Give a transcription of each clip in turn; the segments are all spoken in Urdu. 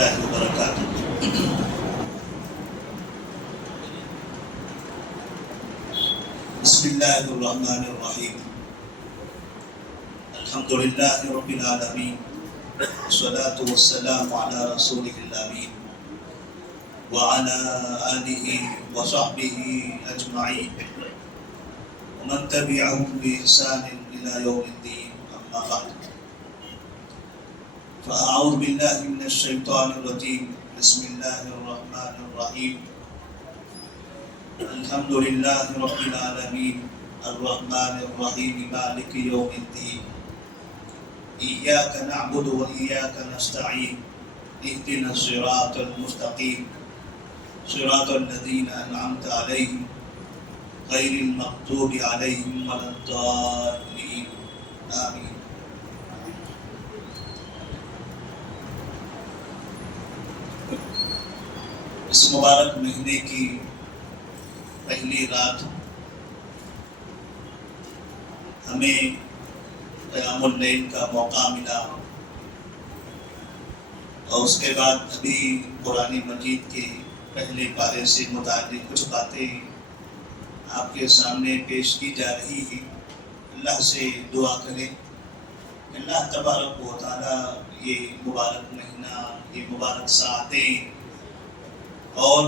اللہ وبرکاتہ۔ بسم اللہ الرحمن الرحیم، الحمدللہ رب العالمین، والصلاة والسلام علی رسولہ الامین وعلی آلہ وصحبہ اجمعین ومن تبعهم بإحسان إلى يوم الدين، أما بعد فأعوذ بالله من الشيطان الرجيم، بسم الله الرحمن الرحيم، الحمد لله رب العالمين، الرحمن الرحيم، مالك يوم الدين، إياك نعبد وإياك نستعين، اهدنا الصراط المستقيم، صراط الذين أنعمت عليهم غير المغضوب عليهم ولا الضالين، آمين۔ اس مبارک مہینے کی پہلی رات ہمیں قیام اللیل کا موقع ملا، اور اس کے بعد ابھی قرآن مجید کے پہلے پارے سے متعلق کچھ باتیں آپ کے سامنے پیش کی جا رہی ہیں۔ اللہ سے دعا کریں کہ اللہ تبارک و تعالیٰ یہ مبارک مہینہ، یہ مبارک ساعتیں اور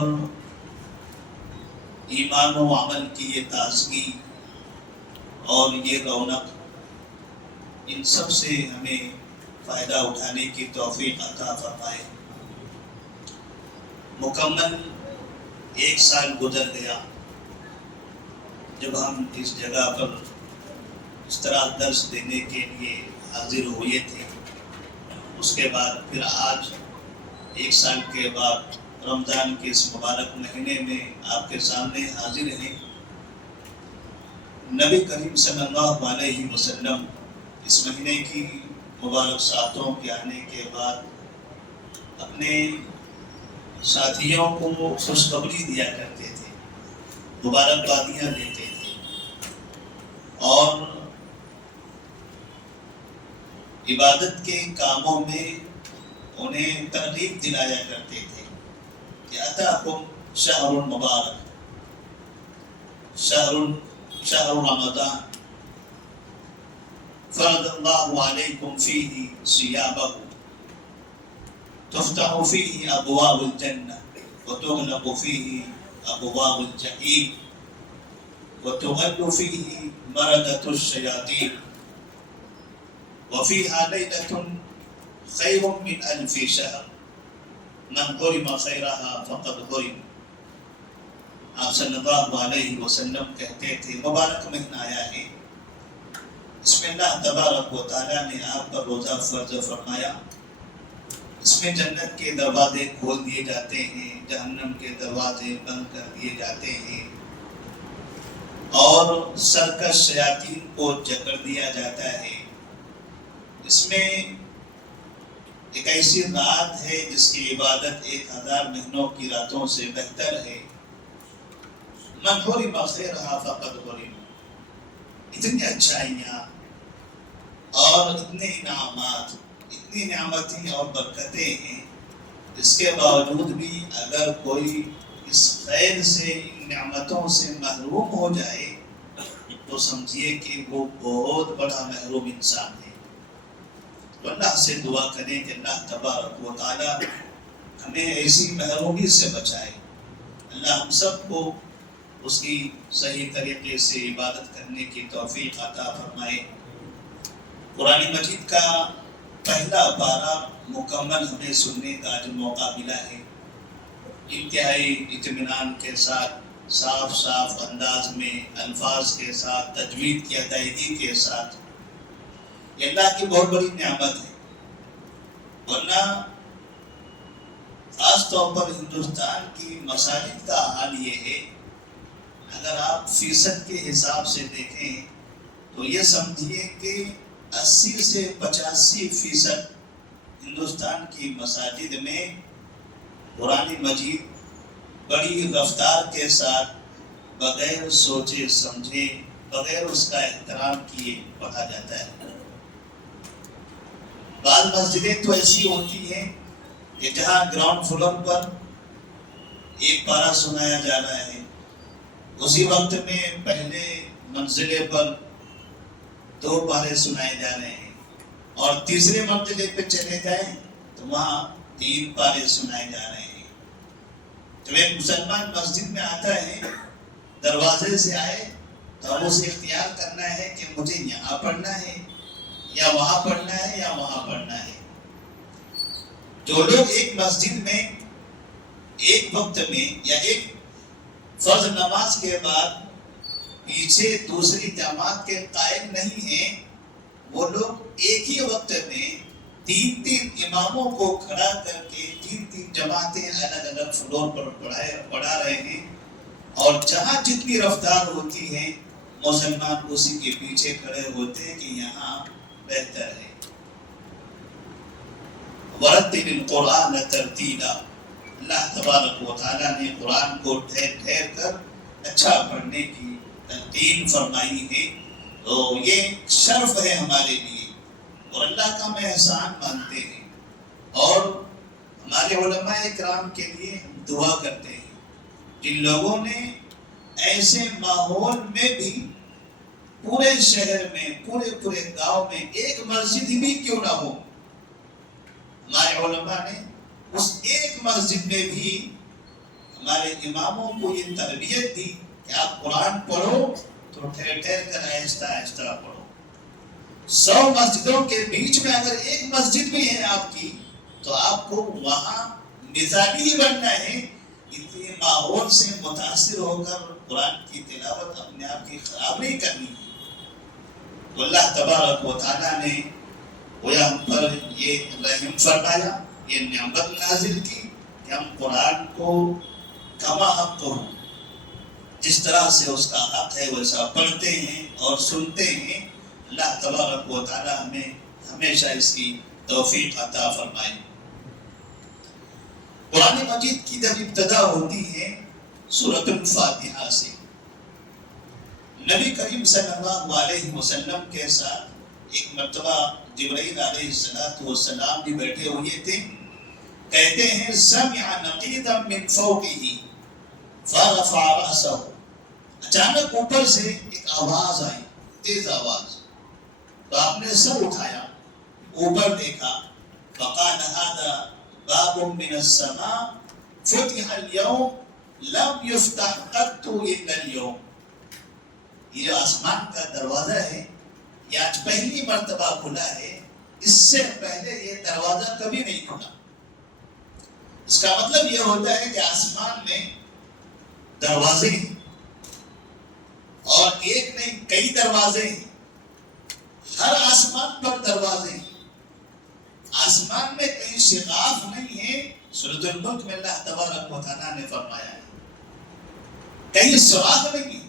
ایمان و عمل کی یہ تازگی اور یہ رونق، ان سب سے ہمیں فائدہ اٹھانے کی توفیق عطا فرمائے۔ مکمل 1 سال گزر گیا جب ہم اس جگہ پر اس طرح درس دینے کے لیے حاضر ہوئے تھے۔ اس کے بعد پھر آج 1 سال کے بعد رمضان کے اس مبارک مہینے میں آپ کے سامنے حاضر ہیں۔ نبی کریم صلی اللہ علیہ وسلم اس مہینے کی مبارک ساعتوں کے آنے کے بعد اپنے ساتھیوں کو خوشخبری دیا کرتے تھے، مبارکبادیاں دیتے تھے، اور عبادت کے کاموں میں انہیں ترغیب دلایا کرتے تھے کہ اتاکم شہر مبارک، شہر رمضان، فرض اللہ علیکم فیہ صیامہ، تفتح فیہ ابواب الجنہ وتغلق فیہ ابواب الجحیم وتغل فیہ مردۃ الشیاطین وفیہا لیلۃ خیر من 1000 شہر، من حرم خیرها فقد حرم۔ آپ صلی اللہ علیہ وسلم کہتے تھے مبارک مہینہ آیا ہے، اس میں اللہ تبارک و تعالیٰ نے آپ پر روزہ فرض فرمایا، اس میں جنت کے دروازے کھول دیے جاتے ہیں، جہنم کے دروازے بند کر دیے جاتے ہیں، اور سرکش شیاطین کو جکڑ دیا جاتا ہے۔ اس میں ایک ایسی رات ہے جس کی عبادت 1000 مہینوں کی راتوں سے بہتر ہے۔ من حرم خیرها فقد حرم۔ اتنی اچھائیاں اور اتنے انعامات، اتنی نعمتیں اور برکتیں ہیں، اس کے باوجود بھی اگر کوئی اس خیر سے، ان نعمتوں سے محروم ہو جائے تو سمجھیے کہ وہ بہت بڑا محروم انسان ہے۔ تو اللہ سے دعا کریں کہ اللہ تبارک و تعالی ہمیں ایسی محرومی سے بچائے، اللہ ہم سب کو اس کی صحیح طریقے سے عبادت کرنے کی توفیق عطا فرمائے۔ قرآن مجید کا پہلا پارہ مکمل ہمیں سننے کا جو موقع ملا ہے، انتہائی اطمینان کے ساتھ، صاف صاف انداز میں، الفاظ کے ساتھ، تجوید کی ادائیگی کے ساتھ، یہ اللہ کی بہت بڑی نعمت ہے۔ ورنہ خاص طور پر ہندوستان کی مساجد کا حال یہ ہے، اگر آپ فیصد کے حساب سے دیکھیں تو یہ سمجھیے کہ 80 سے 85% ہندوستان کی مساجد میں قرآن مجید بڑی رفتار کے ساتھ، بغیر سوچے سمجھے، بغیر اس کا احترام کیے پڑھا جاتا ہے۔ بعض مسجدیں تو ایسی ہوتی ہیں کہ جہاں گراؤنڈ فلور پر ایک پارہ سنایا جا رہا ہے، اسی وقت میں پہلے منزلے پر 2 پارے سنائے جا رہے ہیں، اور تیسرے مرتبے پہ چلے جائیں تو وہاں 3 پارے سنائے جا رہے ہیں۔ جب ایک مسلمان مسجد میں آتا ہے، دروازے سے آئے تو ہم اسے اختیار کرنا ہے کہ مجھے یہاں پڑھنا ہے یا وہاں پڑھنا ہے یا وہاں پڑھنا ہے۔ جو لوگ ایک مسجد میں ایک وقت میں یا ایک فرض نماز کے بعد پیچھے دوسری جماعت کے قائم نہیں ہیں، وہ لوگ ایک ہی وقت میں 3 اماموں کو کھڑا کر کے 3 جماعتیں الگ الگ فلور پر پڑھا رہے ہیں، اور جہاں جتنی رفتار ہوتی ہے مسلمان اسی کے پیچھے کھڑے ہوتے ہیں کہ یہاں بہتر ہے۔ وَرَتِّلِ الْقُرْآنَ تَرْتِيلًا، اللہ تبارک و تعالیٰ نے قرآن کو ٹھہر ٹھہر کر اچھا پڑھنے کی تلقین فرمائی ہے، تو یہ شرف ہے ہمارے لیے اور اللہ کا ہم احسان مانتے ہیں، اور ہمارے علماء کرام کے لیے ہم دعا کرتے ہیں۔ جن لوگوں نے ایسے ماحول میں بھی پورے شہر میں پورے گاؤں میں ایک مسجد بھی کیوں نہ ہو، ہمارے علماء نے اس ایک مسجد میں بھی ہمارے اماموں کو یہ تربیت دی کہ آپ قرآن پڑھو تو ٹھہر ٹھہر کر آہستہ آہستہ پڑھو۔ 100 مسجدوں کے بیچ میں اگر ایک مسجد بھی ہے آپ کی تو آپ کو وہاں مثالی ہی بننا ہے، اتنے ماحول سے متاثر ہو کر قرآن کی تلاوت اپنے آپ کی خراب نہیں کرنی ہے۔ تو اللہ تبارک و تعالیٰ نے گویا ہم پر یہ رحم فرمایا، یہ نعمت نازل کی کہ ہم قرآن کو کما حق کو جس طرح سے اس کا حق ہے ویسا پڑھتے ہیں اور سنتے ہیں۔ اللہ تبارک و تعالیٰ ہمیں ہمیشہ اس کی توفیق عطا فرمائے۔ قرآن مجید کی جب ابتدا ہوتی ہے سورۃ الفاتحہ سے، نبی کریم صلی اللہ علیہ وسلم کے ساتھ ایک مرتبہ جبرائیل علیہ السلام بھی بیٹھے ہوئے تھے۔ کہتے ہیں سمع نقیدا من فوقہ فرفع رأسہ، اچانک اوپر سے ایک آواز آئی، تیز آواز، تو آپ نے سر اٹھایا، اوپر دیکھا، فقال هذا باب من السماء فتح اليوم لم يفتح قط الا اليوم، یہ جو آسمان کا دروازہ ہے یہ آج پہلی مرتبہ کھلا ہے، اس سے پہلے یہ دروازہ کبھی نہیں کھلا۔ اس کا مطلب یہ ہوتا ہے کہ آسمان میں دروازے ہیں، اور ایک نہیں کئی دروازے ہیں، ہر آسمان پر دروازے ہیں۔ آسمان میں کہیں شقاف نہیں ہے، سورۃ الملک میں اللہ تبارک و تعالیٰ نے فرمایا ہے کہیں سوراخ نہیں ہے،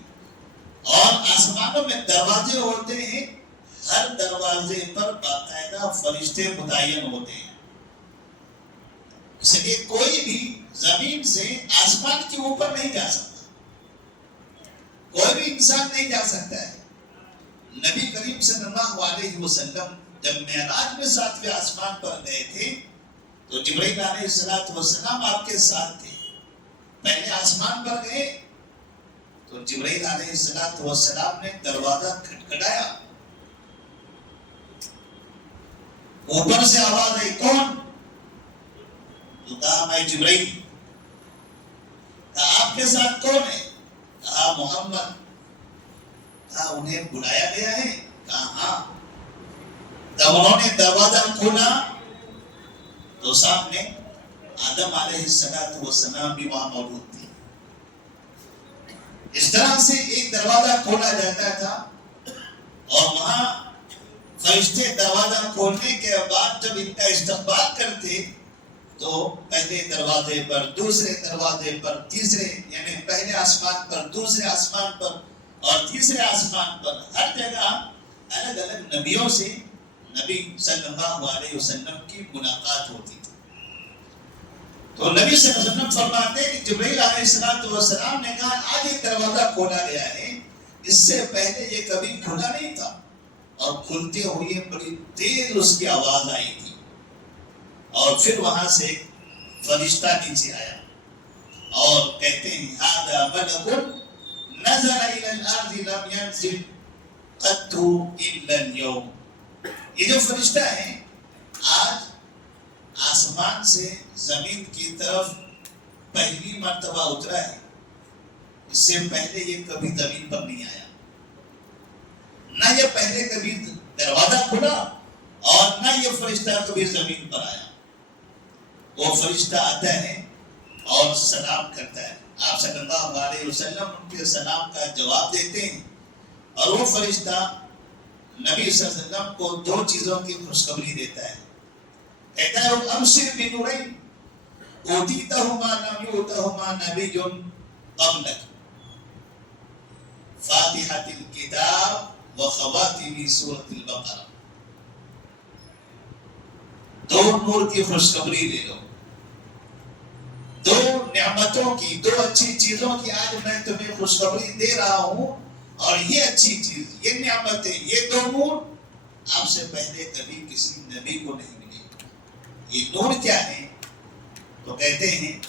اور آسمانوں میں دروازے ہوتے ہیں، ہر دروازے پر باقاعدہ فرشتے متعین ہوتے ہیں، اس لیے کوئی بھی زمین سے آسمان کے اوپر نہیں جا سکتا، کوئی بھی انسان نہیں جا سکتا ہے۔ نبی کریم صلی اللہ علیہ وسلم جب معراج میں 7ویں آسمان پر گئے تھے تو جبرائیل علیہ السلام آپ کے ساتھ تھے۔ پہلے آسمان پر گئے تو جبرائیل علیہ السلام نے دروازہ کھٹکھٹایا، اوپر سے آواز آئی، کون؟ تو کہا میں جبرائیل۔ کہا آپ کے ساتھ کون ہے؟ کہا محمد۔ کہا انہیں بلایا گیا ہے؟ کہا ہاں۔ جب انہوں نے دروازہ کھولا تو سامنے آدم علیہ السلام بھی وہاں موجود تھے۔ اس طرح سے ایک دروازہ کھولا جاتا تھا، اور وہاں فرشتے دروازہ کھولنے کے بعد جب ان کا استقبال کرتے تو پہلے دروازے پر، دوسرے دروازے پر، تیسرے، یعنی پہلے آسمان پر، دوسرے آسمان پر اور تیسرے آسمان پر، ہر جگہ الگ الگ نبیوں سے نبی صلی اللہ علیہ وسلم کی ملاقات ہوتی تھی۔ تو نبی صلی اللہ علیہ وسلم فرماتے ہیں کہ جبرائیل علیہ السلام نے کہا آج یہ دروازہ کھولا گیا ہے، اس سے پہلے یہ کبھی کھلا نہیں تھا، اور کھلتے ہوئے بڑی تیز اس کی آواز آئی تھی، اور پھر وہاں سے فرشتہ نیچے آیا اور کہتے ہیں هذا ملک نزل الى الارض لم ينزل قط الا اليوم. یہ جو فرشتہ ہے آج آسمان سے زمین کی طرف پہلی مرتبہ اترا ہے. اس سے پہلے یہ کبھی زمین پر نہیں آیا، نہ یہ پہلے کبھی دروازہ کھلا اور نہ یہ فرشتہ کبھی زمین پر آیا. وہ فرشتہ آتا ہے اور سلام کرتا ہے. آپ صلی اللہ علیہ وسلم ان کے سلام کا جواب دیتے ہیں اور وہ فرشتہ نبی صلی اللہ علیہ وسلم کو دو چیزوں کی خوشخبری دیتا ہے. کہتا ہے ابشر بنورین اوتیتہما لم یؤتہما نبی قبلک فاتحۃ الکتاب و خواتم سورۃ البقرہ. دو نور کی خوشخبری لے لو، دو نعمتوں کی، دو اچھی چیزوں کی آج میں تمہیں خوشخبری دے رہا ہوں. اور یہ اچھی چیز، یہ نعمتیں، یہ دو نور آپ سے پہلے کبھی کسی نبی کو نہیں ملے. یہ نور کیا ہے؟ تو کہتے ہیں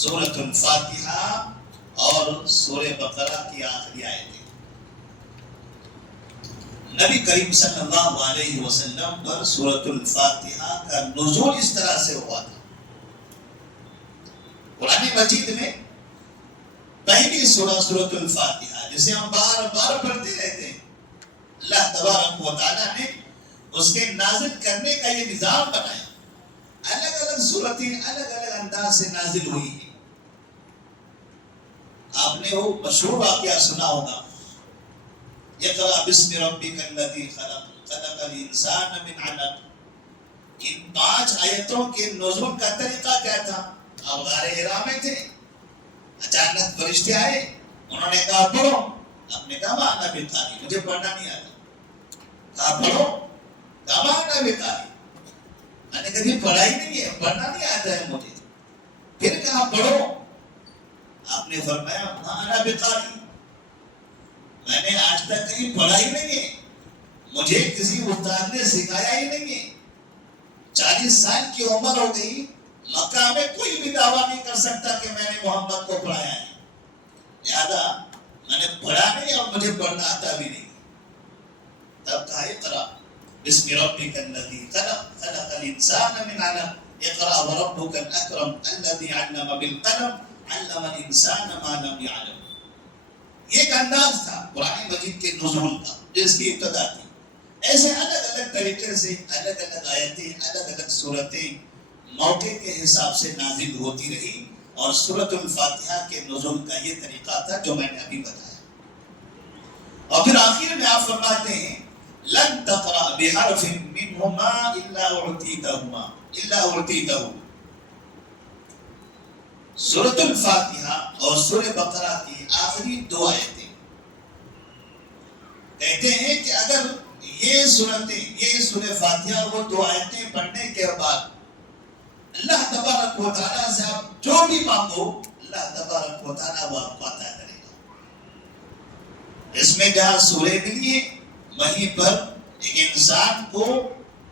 سورۃ الفاتحہ اور سورہ بقرہ کی آخری آیتیں. نبی کریم صلی اللہ علیہ وسلم پر سورۃ الفاتحہ کا نزول اس طرح سے ہوا تھا. قرآن مجید میں پہلی سورہ سورۃ الفاتحہ جسے ہم بار بار پڑھتے رہتے ہیں، اللہ تبارک و تعالیٰ نے اس کے نازل کرنے کا یہ نظام بنایا. الگ الگ صورتیں الگ الگ انداز سے نازل ہوئی ہیں. آپ نے وہ مشہور واقعہ سنا ہوگا، اقرأ باسم ربک الذی خلق خلق الانسان من علق. ان 5 آیتوں کے نزول کا طریقہ کیا تھا؟ آپ غار حرا میں تھے، اچانک فرشتے آئے، انہوں نے کہا پڑھو. آپ نے کہا ما انا بقاری، مجھے پڑھنا نہیں آتا. کہا پڑھو، کہا ما انا بقاری، میں نے کبھی پڑھائی نہیں ہے، پڑھنا نہیں آتا ہے مجھے. پھر کہا پڑھو. آپ نے فرمایا ما انا بقاری، میں نے آج تک کہیں پڑھائی نہیں ہے، مجھے کسی استاد نے سکھایا ہی نہیں ہے. 40 سال کی عمر ہو گئی، مکہ میں کوئی بھی دعویٰ نہیں کر سکتا کہ میں نے محمد کو پڑھایا ہے. لہذا میں نے پڑھا نہیں اور مجھے پڑھنا آتا بھی نہیں. تب کہا اقرأ باسم ربک الذی خلق خلق الانسان من علق اقرأ وربک الاکرم الذی علم بالقلم علم الانسان ما لم يعلم. یہ ایک انداز تھا قرآن مجید کے نزول کا جس کی ابتدا تھی. ایسے الگ الگ طریقے سے الگ الگ آیتیں، الگ الگ صورتیں موقع کے حساب سے نازل ہوتی رہی. اور سورۃ الفاتحہ کے نزول کا یہ طریقہ تھا جو میں نے ابھی بتایا. اور پھر آخر میں آپ فرماتے ہیں لن تقرأ بحرف منہما الا اعطیتہ. سورۃ الفاتحہ اور سورہ بقرہ کی آخری 2 آیتیں کہتے ہیں کہ اگر یہ سورہ فاتحہ اور وہ 2 آیتیں پڑھنے کے بعد اللہ تبارک و تعالیٰ سے آپ جو بھی مانگو، اللہ تبارک و تعالیٰ وہ آپ کو عطا کرے گا. اس میں جہاں سورہ ملی ہے وہیں پر ایک انسان کو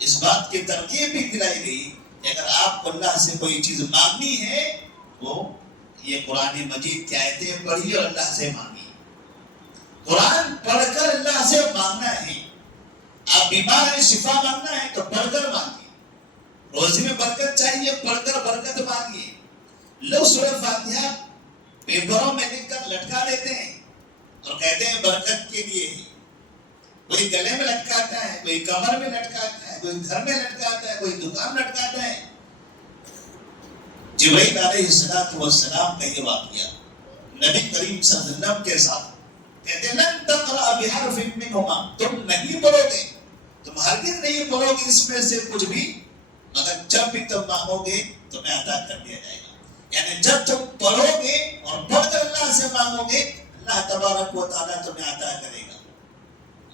اس بات کی ترغیب بھی دلائی گئی کہ اگر آپ کو اللہ سے کوئی چیز مانگنی ہے وہ یہ قرآن مجید کی آیتیں پڑھی اور اللہ سے مانگی. قرآن پڑھ کر اللہ سے مانگنا ہے. آپ بیمار ہیں، شفا مانگنا ہے تو پڑھ کر مانگیے. روزی میں برکت چاہیے، پڑھ کر برکت مانگیے. لوگ سورہ فاتحہ پیپروں میں لکھ کر لٹکا دیتے ہیں اور کہتے ہیں برکت کے لیے ہے. کوئی گلے میں لٹکاتا ہے، کوئی کمر میں لٹکاتا ہے، کوئی گھر میں لٹکاتا ہے، کوئی دکان لٹکاتا ہے. جبرائیل علیہ السلام کا یہ واقعہ نبی کریم صلی اللہ علیہ وسلم کے ساتھ کہتے ہیں لن تقرأ بحرف منہما، تم نہیں پڑھو گے، تم ہرگز نہیں پڑھو گے اس میں سے کچھ بھی، مگر جب بھی تم مانگو گے تمہیں عطا کر دیا جائے گا. یعنی جب تم پڑھو گے اور پڑھ کر اللہ سے مانگو گے اللہ تبارک و تعالیٰ تمہیں عطا کرے گا.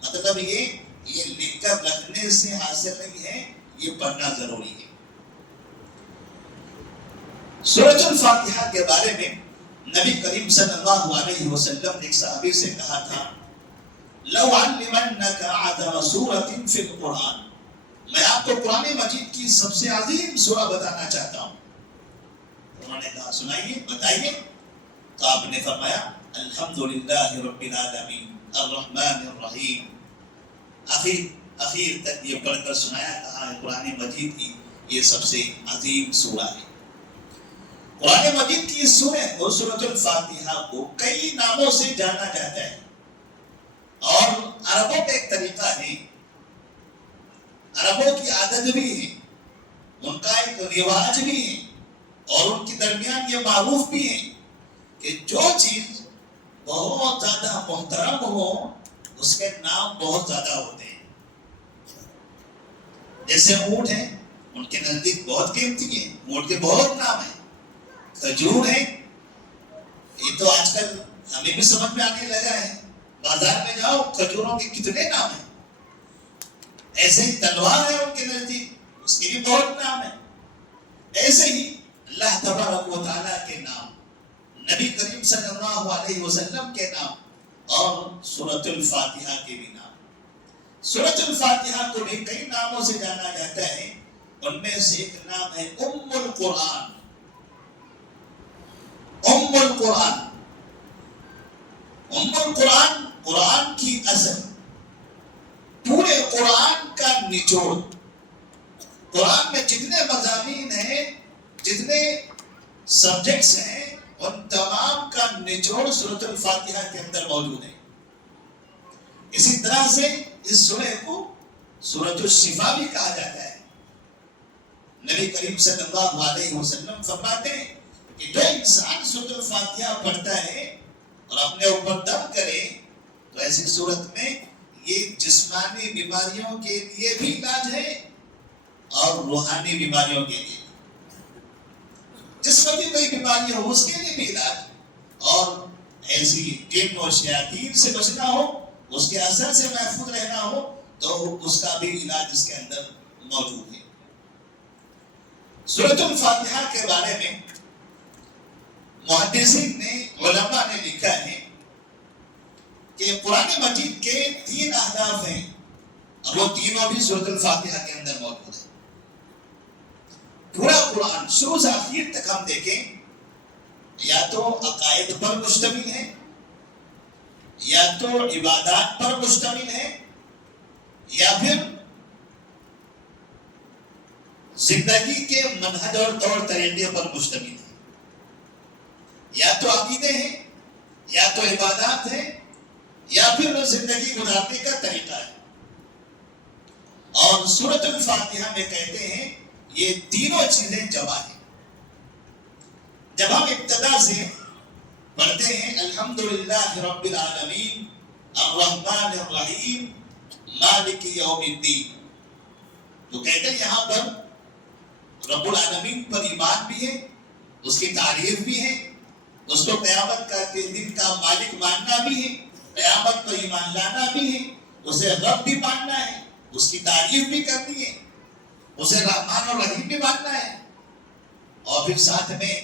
مطلب یہ لکھ کر رکھنے سے حاصل نہیں ہے، یہ پڑھنا ضروری ہے. سورۃ الفاتحہ کے بارے میں نبی کریم صلی اللہ علیہ وسلم نے ایک صحابی سے کہا تھا لو علمنک اعظم سورۃ فی القرآن، میں آپ کو قرآن مجید کی سب سے عظیم سورہ بتانا چاہتا ہوں. نے کہا سنائیے بتائیے، تو آپ نے فرمایا الحمدللہ رب العالمین الرحمن الرحیم، اخیر تک یہ پڑھ کر سنایا، کہا قرآن مجید کی یہ سب سے عظیم سورہ ہے۔ قرآن مجید کی اس سورۃ الفاتحہ کو کئی ناموں سے جانا جاتا ہے، اور عربوں کا ایک طریقہ ہے، عربوں کی عادت بھی ہے، ان کا ایک رواج بھی ہے، اور ان کے درمیان یہ معروف بھی ہے کہ جو چیز بہت زیادہ محترم ہو اس کے نام بہت زیادہ ہوتے ہیں۔ جیسے اونٹ ہیں، ان کے نزدیک بہت قیمتی ہیں، اونٹ کے بہت نام ہیں۔ کھجور ہے، یہ تو آج کل ہمیں بھی سمجھ میں آنے لگا ہے، بازار میں جاؤ کھجوروں کے کتنے نام ہیں۔ ایسے ہی تلوار ہے ان کے نزدیک، اس کے بھی بہت نام ہیں۔ ایسے ہی اللہ تبارک و تعالیٰ کے نام، نبی کریم صلی اللہ علیہ وسلم کے نام، اور سورۃ الفاتحہ کے بھی نام۔ سورۃ الفاتحہ کو بھی کئی ناموں سے جانا جاتا ہے، ان میں سے ایک نام ہے ام القرآن۔ ام القرآن، ام القرآن قرآن کی اصل، پورے قرآن کا نچوڑ، قرآن میں جتنے مضامین ہیں، جتنے سبجیکٹس ہیں، ان تمام کا نچوڑ سورۃ الفاتحہ کے اندر موجود ہے۔ اسی طرح سے اس سورہ کو سورۃ الشفا بھی کہا جاتا ہے۔ نبی کریم صلی اللہ علیہ وسلم فرماتے ہیں کہ جو انسان سورۃ الفاتحہ پڑھتا ہے اور اپنے اوپر دم کرے تو ایسی صورت میں یہ جسمانی بیماریوں کے لیے بھی علاج ہے اور روحانی بیماریوں کے لیے، جسم کی کوئی بیماری ہو اس کے لیے بھی علاج، اور ایسی جن و شیاطین سے بچنا ہو، اس کے اثر سے محفوظ رہنا ہو، تو اس کا بھی علاج اس کے اندر موجود ہے۔ سورۃ الفاتحہ کے بارے میں محدثین نے، علماء نے لکھا ہے کہ قرآن مجید کے 3 اہداف ہیں، اور وہ تینوں بھی سورۃ الفاتحہ کے اندر موجود ہیں۔ پورا قرآن شروع سے آخر تک ہم دیکھیں، یا تو عقائد پر مشتمل ہے، یا تو عبادات پر مشتمل ہے، یا پھر زندگی کے منہج اور طور طریقے پر مشتمل ہے۔ یا تو عقیدے ہیں، یا تو عبادات ہیں، یا پھر زندگی گزارنے کا طریقہ ہے۔ اور سورۃ الفاتحہ میں کہتے ہیں یہ تینوں چیزیں جمع ہیں۔ جب ہم ابتدا سے پڑھتے ہیں الحمدللہ رب العالمین الرحمن الرحیم مالک یوم الدین، تو کہتے ہیں یہاں پر رب العالمین پر ایمان بھی ہے، اس کی تعریف بھی ہے، اس کو قیامت کا دن کا مالک ماننا بھی ہے، قیامت پر ایمان لانا بھی ہے، اسے رب بھی ماننا ہے، اس کی تعریف بھی کرنی ہے، اسے رحمان اور رحیم بھی ماننا ہے، اور پھر ساتھ میں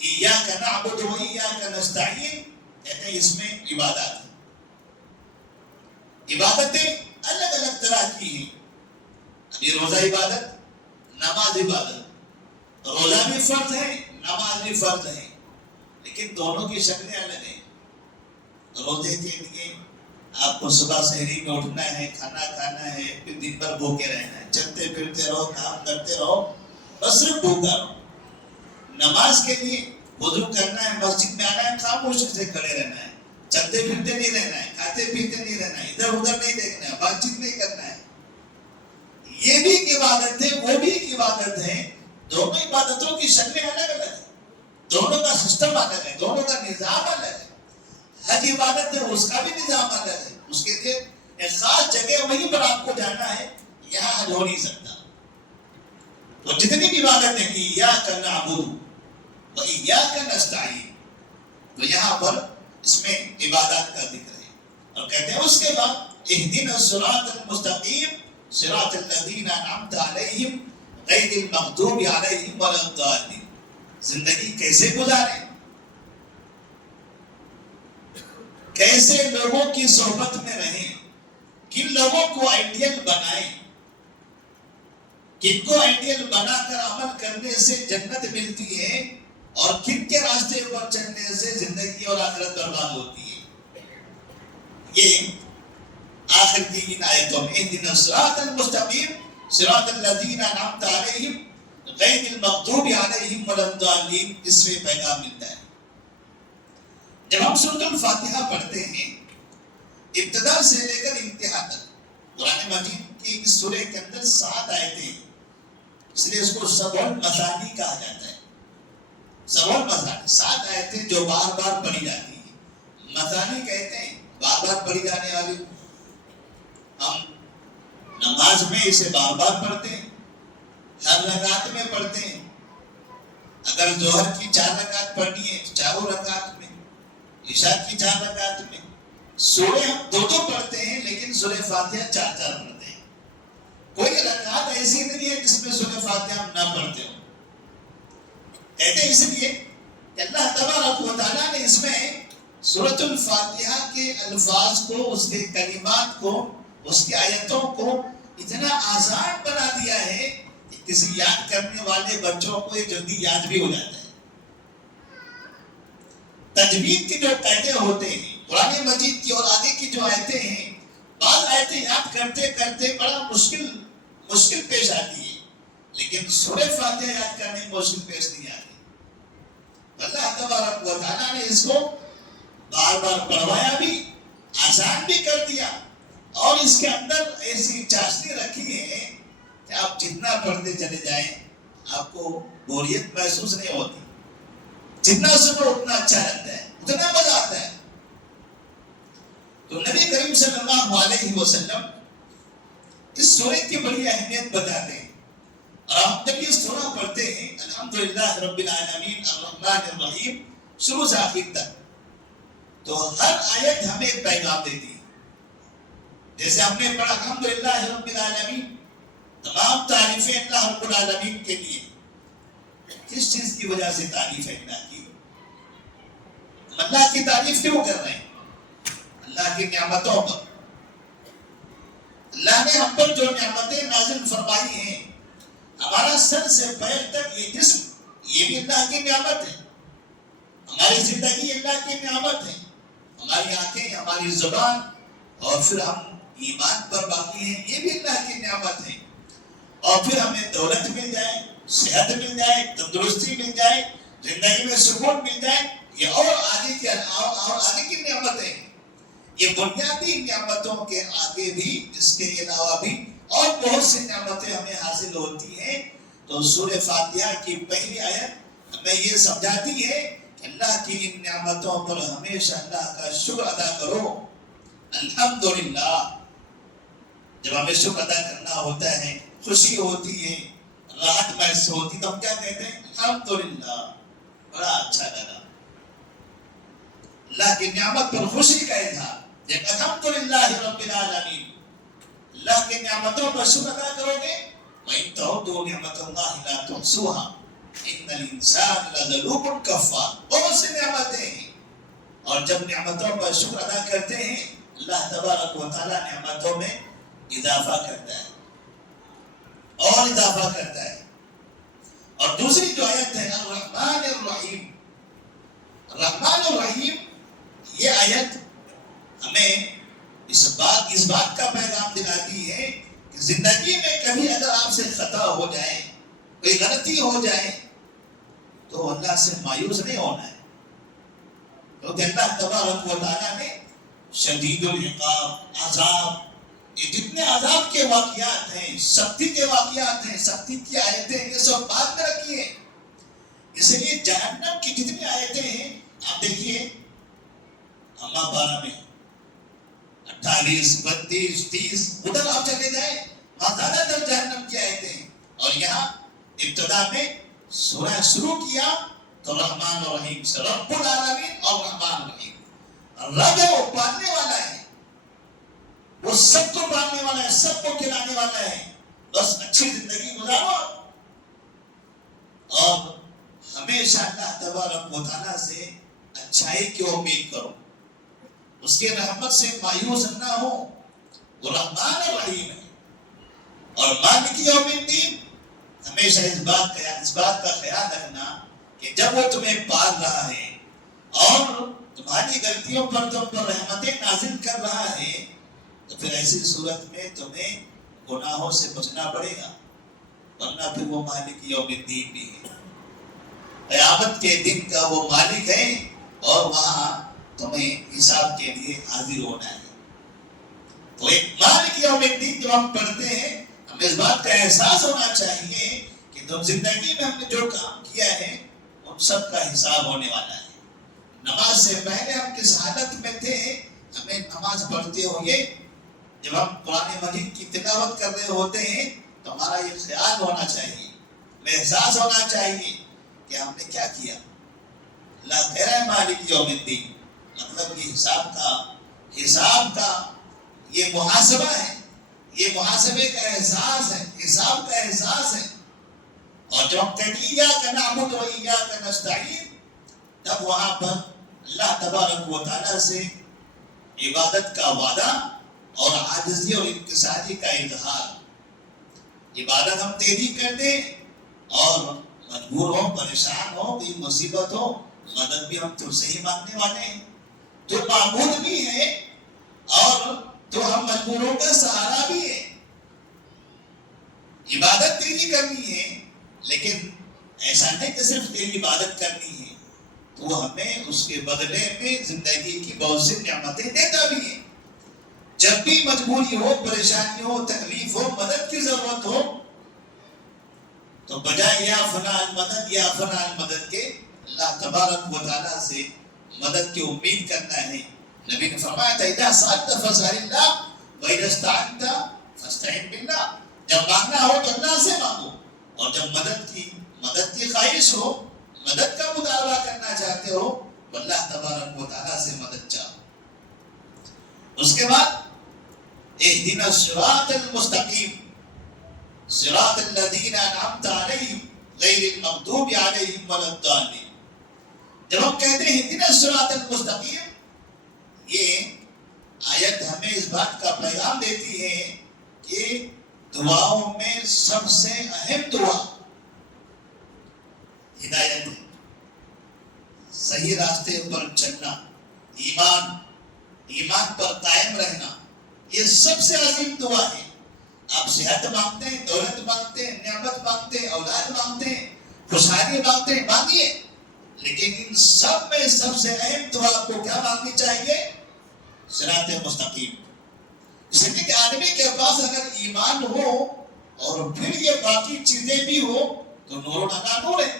ایاک نعبد و ایاک نستعین، کہتے ہیں اس میں عبادات ہیں۔ عبادتیں الگ الگ طرح کی ہیں۔ ابھی روزہ عبادت، نماز عبادت، روزہ بھی فرض ہے، نماز بھی فرض ہے، لیکن دونوں کی شکلیں الگ ہیں۔ روزے کے لیے آپ کو صبح سحری میں اٹھنا ہے، کھانا کھانا ہے، پھر دن بھر بھوکے رہنا ہے، چلتے پھرتے رہو، کام کرتے رہو، بس صرف بھوکا رہو۔ نماز کے لیے وضو کرنا ہے، مسجد میں آنا ہے، خاموشی سے کھڑے رہنا ہے، چلتے پھرتے نہیں رہنا ہے، کھاتے پیتے نہیں رہنا ہے، ادھر ادھر نہیں دیکھنا ہے، بات چیت نہیں کرنا ہے۔ یہ بھی ایک عبادت ہے، وہ بھی ایک عبادت ہے۔ دونوں عبادتوں کی شکلیں الگ الگ ہیں، دونوں کا سسٹم الگ ہے، دونوں کا نظام الگ ہے۔ حج عبادت ہے، اس کا بھی نظام الگ ہے، اس کے لیے ایک خاص جگہ وہیں پر آپ کو جانا ہے، یہاں حج ہو نہیں سکتا۔ تو جتنی بھی عبادتیں کی ایاک نعبد و ایاک نستعین، تو یہاں پر اس میں عبادات کا ذکر ہے، اور کہتے ہیں اس کے بعد اہدنا الصراط المستقیم صراط الذین انعمت علیہم غیر المغضوب علیہم ولا الضالین۔ زندگی کیسے گزاریں، کیسے لوگوں کی صحبت میں رہیں، کن لوگوں کو آئیڈیل بنائیں، کن کو آئیڈیل بنا کر عمل کرنے سے جنت ملتی ہے، اور کن کے راستے پر چلنے سے زندگی اور آخرت برباد ہوتی ہے. یہ آخر کی ان آیتوں میں اهدنا الصراط المستقیم صراط الذین انعمت علیہم غیر المغضوب علیہم ولا الضالین، اس میں پیغام ملتا ہے. جب ہم سورۃ الفاتحہ پڑھتے ہیں ابتدا سے لے کر انتہا تک، قرآن مجید کی اس سورہ کے اندر 7 آیتیں ہیں، اس لیے اس کو سبع المثانی کہا جاتا ہے. سبع المثانی 7 آیتیں جو بار بار پڑھی جاتی ہیں. مثانی کہتے ہیں بار بار پڑھی جانے والی. ہم نماز میں اسے بار بار پڑھتے ہیں، ہر رکعت میں پڑھتے ہیں. اگر ظہر کی 4 رکعت پڑھنی ہے چاروں رکعت میں، عشاء کی 4 رکعت میں. سورہ ہم 2 پڑھتے ہیں لیکن سورہ فاتحہ 4 پڑھتے ہیں. کوئی رکعت ایسی نہیں ہے جس میں سورہ فاتحہ ہم نہ پڑھتے ہوں. کہتے ہیں اس لیے کہ اللہ تبارک و تعالیٰ نے اس میں سورۃ الفاتحہ کے الفاظ کو، اس کے کلمات کو، اس کی آیتوں کو اتنا آسان بنا دیا ہے کہ کسی یاد کرنے والے بچوں کو یہ جلدی یاد بھی ہو جاتا ہے. تجوید کے جو قاعدے ہوتے ہیں قرآن مجید کی اور آگے کی جو آیتیں ہیں، بعض آیتیں یاد کرتے کرتے بڑا مشکل پیش آتی ہے، لیکن سورہ فاتحہ یاد کرنے میں مشکل پیش نہیں آتی. اللہ تبارک و تعالیٰ نے اس کو بار بار پڑھوایا بھی، آسان بھی کر دیا، اور اس کے اندر ایسی چاشنی رکھی ہے کہ آپ جتنا پڑھتے چلے جائیں آپ کو بوریت محسوس نہیں ہوتی. جتنا سنو اتنا اچھا لگتا ہے، اتنا مزہ آتا ہے. تو نبی کریم صلی اللہ علیہ وسلم اس سورہ کی بڑی اہمیت بتاتے ہیں. اور ہم جب یہ سورہ پڑھتے ہیں الحمدللہ رب العالمین الرحمن الرحیم شروع سے آخر تک، تو ہر آیت ہمیں ایک پیغام دیتی ہے. جیسے ہم نے پڑھا الحمدللہ رب العالمین، تمام تعریفیں اللہ رب العالمین کے لیے. کس چیز کی وجہ سے تعریف ہے اللہ کی؟ ہم اللہ کی تعریف کیوں کر رہے ہیں؟ اللہ کی نعمتوں پر. اللہ نے ہم پر جو نعمتیں نازل فرمائی ہیں، ہمارا سر سے پیر تک یہ جسم، یہ بھی اللہ کی نعمت ہے. ہماری زندگی اللہ کی نعمت ہے. ہماری آنکھیں، ہماری زبان، اور پھر ہم ایمان پر باقی ہیں، یہ بھی اللہ کی نعمت ہے. اور پھر ہمیں دولت مل جائے، صحت مل جائے، تندرستی مل جائے، زندگی میں سکون مل جائے، یہ اور آگے کی نعمتیں ہیں. یہ بنیادی نعمتوں کے آگے بھی، اس کے علاوہ بھی اور بہت سی نعمتیں ہمیں حاصل ہوتی ہیں. تو سورہ فاتحہ کی پہلی آیت ہمیں یہ سمجھاتی ہے کہ اللہ کی ان نعمتوں پر ہمیشہ اللہ کا شکر ادا کرو. الحمدللہ. جب ہمیں شکر ادا کرنا ہوتا ہے، خوشی ہوتی ہے، راحت محسوس ہوتی، تو ہم کیا کہتے ہیں؟ الحمدللہ، بڑا اچھا لگا. اللہ کی نعمت پر خوشی کا اظہار، جب الحمدللہ رب العالمین، اللہ کی نعمتوں پر شکر ادا کرو گے. وَإِن تَعُدُّوا نِعْمَتَ اللَّهِ لَا تُحْصُوهَا إِنَّ الْإِنسَانَ لَظَلُومٌ كَفَّارٌ. بہت سی نعمتیں ہیں، اور جب نعمتوں پر شکر ادا کرتے ہیں اللہ تبارک و تعالیٰ نعمتوں میں اضافہ کرتا ہے اور اضافہ کرتا ہے. اور دوسری جو آیت ہے الرحمن الرحیم، الرحمن الرحیم، یہ آیت ہمیں اس بات کا پیغام دلاتی ہے کہ زندگی میں کبھی اگر آپ سے خطا ہو جائے، کوئی غلطی ہو جائے، تو اللہ سے مایوس نہیں ہونا ہے. کیونکہ اللہ تبارک و تعالیٰ نے شدید العقاب، عذاب، یہ جتنے عذاب کے واقعات ہیں، سختی کے واقعات ہیں، سختی کی آیتیں، یہ سب بعد میں رکھی ہیں. اس لیے جہنم کی جتنی آیتیں ہیں، آپ دیکھیے اما 12 میں 28، 32، 30، ادھر آپ چلے جائیں وہاں زیادہ تر جہنم کی آیتیں ہیں. اور یہاں ابتدا میں سورہ شروع کیا تو رحمان اور رحیم سے، رب العالمین اور رحمان الرحیم. رب ہے، وہ پالنے والا ہے، وہ سب کو پالنے والا ہے، سب کو کھلانے والا ہے. بس اچھی زندگی گزارو اور ہمیشہ اللہ تبارک و تعالیٰ سے اچھائی کی امید کرو، اس کے رحمت سے مایوس نہ ہو. وہ رحمان الرحیم ہے. اور مالک یوم الدین، ہمیشہ اس بات کا خیال رکھنا کہ کہ جب وہ تمہیں پال رہا ہے اور تمہاری غلطیوں پر تم پر رحمتیں نازل کر رہا ہے تو پھر ایسی صورت میں تمہیں گناہوں سے بچنا پڑے گا، ورنہ پھر وہ مالک یوم الدین بھی ہے، قیامت کے دن کا وہ مالک ہے اور وہاں تمہیں حساب کے لیے حاضر ہونا ہے۔ تو ایک مالک یوم الدین جو ہم پڑھتے ہیں، ہمیں اس بات کا احساس ہونا چاہیے کہ تم زندگی میں ہم نے جو کام کیا ہے ان سب کا حساب ہونے والا ہے۔ نماز سے پہلے ہم کس حالت میں تھے، ہمیں نماز پڑھتے ہوئے جب ہم قرآن مجید کی تلاوت کر رہے ہوتے ہیں تو ہمارا یہ خیال ہونا چاہیے، ہمیں احساس ہونا چاہیے کہ ہم نے کیا کیا۔ اللہ کہہ رہا ہے مالک یوم الدین، مطلب یہ حساب کا یہ محاسبہ ہے، یہ محاسبے کا احساس ہے، حساب کا احساس ہے۔ اور جب ہم کہتے ہیں ایاک نعبد و ایاک نستعین، تب وہاں پر اللہ تبارک و تعالیٰ سے عبادت کا وعدہ اور عاجزی اور انکساری کا اظہار۔ عبادت ہم تیری کر دیں اور مجبور ہو، پریشان ہو، کوئی مصیبت ہو، مدد بھی ہم تم سے ہی مانگنے والے ہیں۔ تو معبود بھی ہے اور تو ہم مجبوروں کا سہارا بھی ہے۔ عبادت تیری کرنی ہے، لیکن ایسا نہیں کہ صرف تیری عبادت کرنی ہے، تو ہمیں اس کے بدلے میں زندگی کی بہت سی نعمتیں دیتا بھی ہے۔ جب بھی مجبوری ہو، پریشانی ہو، تکلیف ہو، مدد کی ضرورت ہو، تو بجائے یا فلاں المدد یا فلاں المدد کے اللہ تبارک و تعالیٰ سے مدد کی امید کرنا ہے۔ نبی نے فرمایا تھا اذا سألت فاسأل اللہ واذا استعنت فاستعن باللہ، جب مانگنا ہو تو اللہ سے مانگو، اور جب مدد کی خواہش ہو، مدد کا مطالبہ کرنا چاہتے ہو تو اللہ تبارک و تعالیٰ سے مدد چاہو۔ اس کے بعد اهدنا الصراط المستقیم صراط الذین انعمت علیہم غیر المغضوب علیہم ولا الضالین۔ جب ہم کہتے ہیں اهدنا الصراط المستقیم، یہ آیت ہمیں اس بات کا پیغام دیتی ہے کہ دعاؤں میں سب سے اہم دعا ہدایت ہے، صحیح راستے پر چلنا، ایمان پر قائم رہنا، یہ سب سے عظیم دعا ہے۔ آپ صحت مانگتے ہیں، دولت مانگتے ہیں، نعمت مانگتے ہیں، اولاد مانگتے ہیں، خوشحالی مانگتے ہیں، مانگیے، لیکن ان سب میں سب سے اہم دعا کو کیا مانگنی چاہیے؟ صراط مستقیم۔ اس لیے کہ آدمی کے پاس اگر ایمان ہو اور پھر یہ باقی چیزیں بھی ہو تو نور علا نور ہے،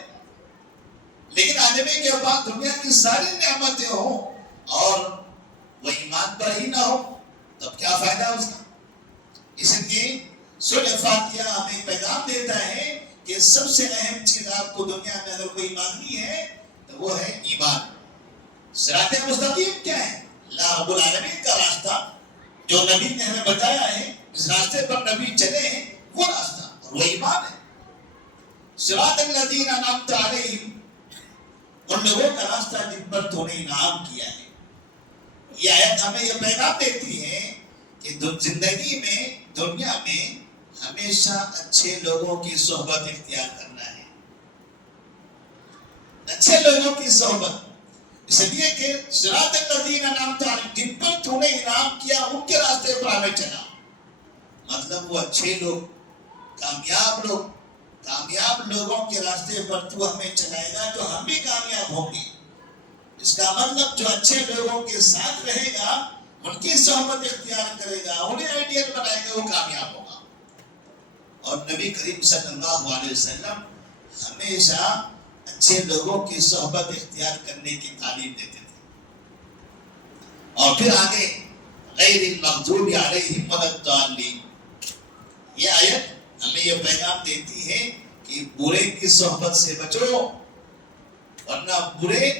لیکن آدمی کے پاس دنیا کی ساری نعمتیں ہوں اور وہ ایمان پر ہی نہ ہو تب کیا فائدہ اس کا؟ اس لیے سورہ فاتحہ ہمیں پیغام دیتا ہے کہ سب سے اہم چیز آپ کو دنیا میں اگر کوئی مانگنی ہے تو وہ ہے ایمان۔ صراط مستقیم کیا ہے؟ اللہ رب العالمین کا راستہ جو نبی نے ہمیں بتایا ہے، اس راستے پر نبی چلے ہیں، وہ راستہ اور وہ ایمان ہے۔ صراط الذین انعمت علیہم، ان لوگوں کا راستہ جن پر تو نے انعام کیا ہے۔ یہ آیت ہمیں یہ پیغام دیتی ہے کہ زندگی میں، دنیا میں ہمیشہ اچھے لوگوں کی صحبت اختیار کرنا ہے، اچھے لوگوں کی صحبت، اس لیے کہ صراط الذین انعمت علیہم، جن پر تو نے انعام کیا ان کے راستے پر ہمیں چلا، مطلب وہ اچھے لوگ، کامیاب لوگوں کے راستے پر تو ہمیں چلائے گا تو ہم بھی کامیاب ہوں گے۔ اس کا مطلب جو اچھے لوگوں کے ساتھ رہے گا، ان کی صحبت اختیار کرے گا، انہیں آئیڈیل بنائے گا، وہ کامیاب ہوگا۔ اور نبی کریم صلی اللہ علیہ وسلم ہمیشہ اچھے لوگوں کی صحبت اختیار کرنے کی تعلیم دیتے تھے۔ اور پھر آگے غیر المغضوب علیہم ولا الضالین، یہ آیت ہمیں یہ پیغام دیتی ہے کہ برے کی صحبت سے بچو، ورنہ برے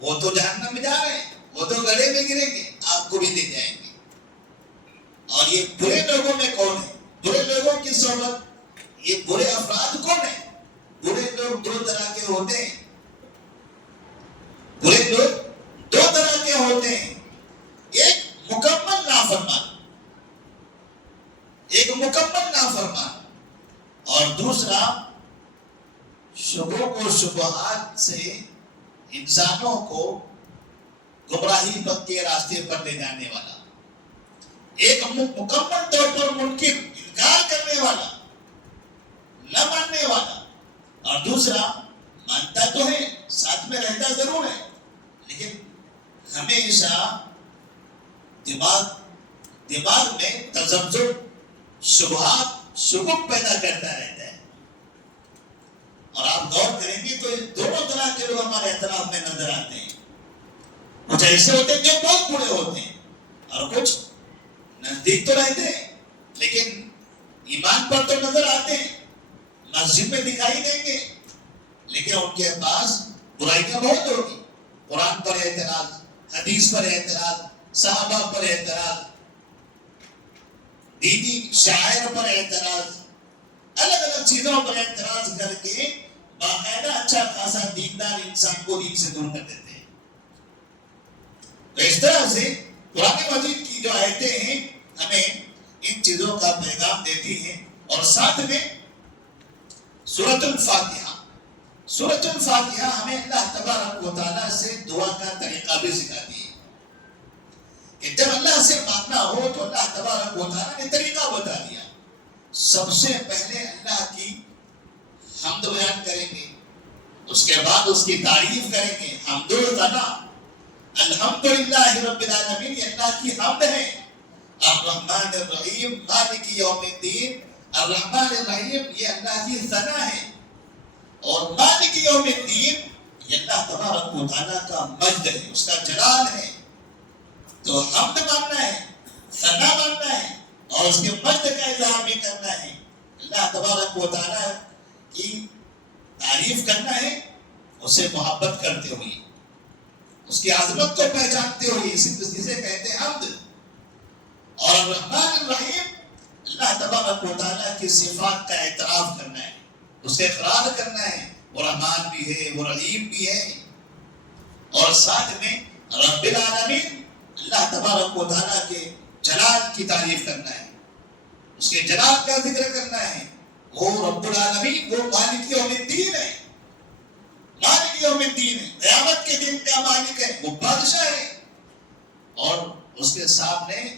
وہ تو جہنم میں جا رہے ہیں، وہ تو گڑھے میں گریں گے، آپ کو بھی لے جائیں گے۔ اور یہ برے لوگوں میں کون ہے؟ برے لوگوں کی صحبت، یہ برے افراد کون ہیں؟ برے لوگ دو طرح کے ہوتے ہیں، برے لوگ دو طرح کے ہوتے ہیں، ایک مکمل نافرمان اور دوسرا شبہوں کو شبہات سے انسانوں کو گمراہی کے راستے پر لے جانے والا، ایک مکمل طور پر منکر، انکار کرنے والا، نہ ماننے والا، اور دوسرا مانتا تو ہے، ساتھ میں رہتا ضرور ہے، لیکن ہمیشہ دماغ میں تذبذب، شبہات، شکوک پیدا کرتا رہتا ہے۔ اور آپ غور کریں گے تو دونوں طرح کے لوگ ہمارے اطراف میں نظر آتے ہیں۔ کچھ ایسے ہوتے ہیں جو بہت برے ہوتے ہیں، اور کچھ نزدیک تو رہتے ہیں لیکن ایمان پر تو نظر آتے ہیں، مسجد میں دکھائی دیں گے لیکن ان کے پاس برائیاں بہت ہوگی، قرآن پر اعتراض، حدیث پر اعتراض، صحابہ پر اعتراض، دینی شاعر پر اعتراض، الگ الگ چیزوں پر اعتراض کر کے باقاعدہ اچھا خاصا دیندار انسان کو دین سے دور کر دیتے ہیں۔ تو اس طرح سے قرآن مجید کی جو آیتیں ہیں ہمیں ان چیزوں کا پیغام دیتی ہیں، اور ساتھ میں سورۃ الفاتحہ، سورۃ الفاتحہ ہمیں اللہ تبارک و تعالیٰ سے دعا کا طریقہ بھی سکھاتی ہے کہ جب اللہ سے مانگنا ہو تو اللہ تبارک و تعالیٰ نے طریقہ بتا دیا۔ سب سے پہلے اللہ کی حمد بیان کریں گے، اس کے بعد اس کی تعریف کریں گے، حمد و ثنا، الحمدللہ رب العالمین، یہ اللہ کی حمد ہے۔ الرحمن الرحیم مالک یوم الدین، الرحمن الرحیم یہ اللہ کی ثنا ہے، اور مالک یوم الدین یہ اللہ تبارک و تعالیٰ کا مجد ہے، اس کا جلال ہے۔ تو حمد ماننا ہے، ثنا ماننا ہے، اور اس کے مجد کا اظہار بھی کرنا ہے، اللہ تبارک و تعالیٰ کی تعریف کرنا ہے، اسے محبت کرتے ہوئے، اس کی عظمت کو پہچانتے ہوئے، اسے کہتے ہیں حمد۔ اور الرحمن الرحیم اللہ تبارک و تعالیٰ کی صفات کا اعتراف کرنا ہے، اسے اقرار کرنا ہے، وہ رحمان بھی ہے، وہ رحیم بھی ہے، اور ساتھ میں رب العالمین اللہ تبارک و تعالیٰ کے جلال کی تعریف کرنا ہے، اس کے جلال کا ذکر کرنا ہے، وہ رب العالمین، وہ مالک یوم الدین ہے، مالک یوم الدین ہے، قیامت کے دن کا مالک ہے، وہ بادشاہ ہے، اور اس کے سامنے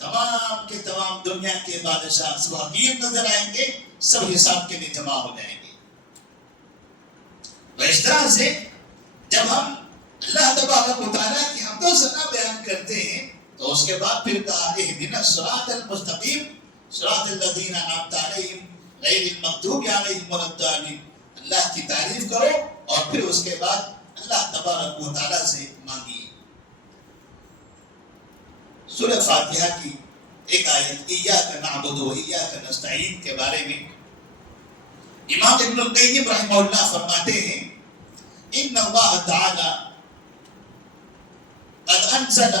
تمام کے تمام دنیا کے بادشاہ سب حقیر نظر آئیں گے، سب حساب کے لیے جمع ہو جائیں گے۔ تو اس طرح سے جب ہم اللہ تبارک و تعالیٰ کی حمد و ثنا بیان کرتے ہیں تو اس کے بعد پھر کہا اہدنا الصراط المستقیم صراط الذین انعمت علیہم غیر المغضوب علیہم ولا الضالین، اللہ کی تعریف کرو، اور پھر اس کے بعد اللہ تبارک و تعالیٰ سے مانگیے۔ سورہ فاتحہ کی ایک آیت ایاک نعبد و ایاک نستعین کے بارے میں امام ابن القیم رحمہ اللہ فرماتے ہیں ان اللہ تعالی قد انزل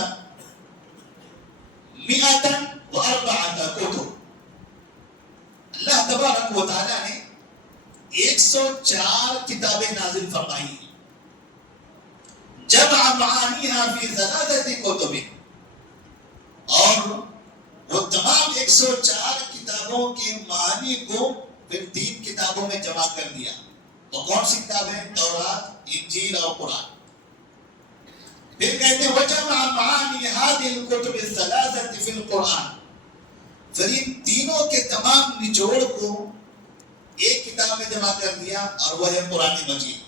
104 کتب، اللہ تبارک و تعالیٰ نے 104 کتابیں نازل فرمائی ہیں، جمع معانیہا فی 3 کتب، اور وہ تمام 104 کتابوں کے معانی کو پھر 3 کتابوں میں جمع کر دیا۔ وہ کون سی کتابیں؟ تورات، انجیل اور قرآن۔ پھر کہتے ہیں وجمع معانی هذه الكتب الثلاثه في القرآن، پھر ان تینوں کے تمام نچوڑ کو ایک کتاب میں جمع کر دیا، اور وہ ہے قرآن مجید۔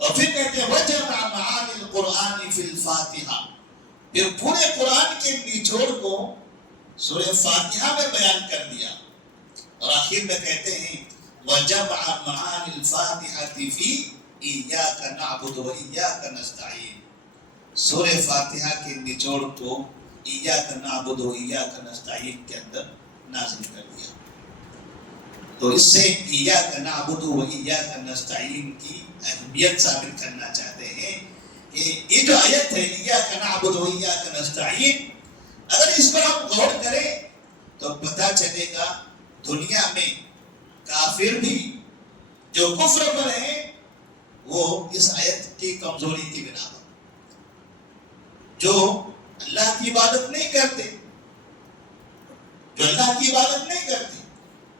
اور پھر کہتے ہیں وجمع معانی القرآن فی الفاتحہ، پھر پورے قرآن کے نچوڑ کو سورہ فاتحہ میں بیان کر دیا، اور آخر میں کہتے ہیں وَجَمْعَ مَعَانِ الْفَاتِحَةِ فِي إِيَّاكَ نَعْبُدُ وَإِيَّاكَ نَسْتَعِينُ، سورہ فاتحہ کے نچوڑ کو إِيَّاكَ نَعْبُدُ وَإِيَّاكَ نَسْتَعِينُ کے اندر نازل کر دیا۔ تو اس سے إِيَّاكَ نَعْبُدُ وَإِيَّاكَ نَسْتَعِينُ کی اہمیت ثابت کرنا چاہتے ہیں کہ یہ جو آیت ہے إِيَّاكَ نَعْبُدُ وَإِيَّاكَ نَسْتَعِينُ، اگر اس پر ہم غور کریں تو پتہ چلے گا دنیا میں کافر بھی جو کفر پر ہیں وہ اس آیت کی کمزوری کی بنا پر، جو اللہ کی عبادت نہیں کرتے، جو اللہ کی عبادت نہیں کرتے،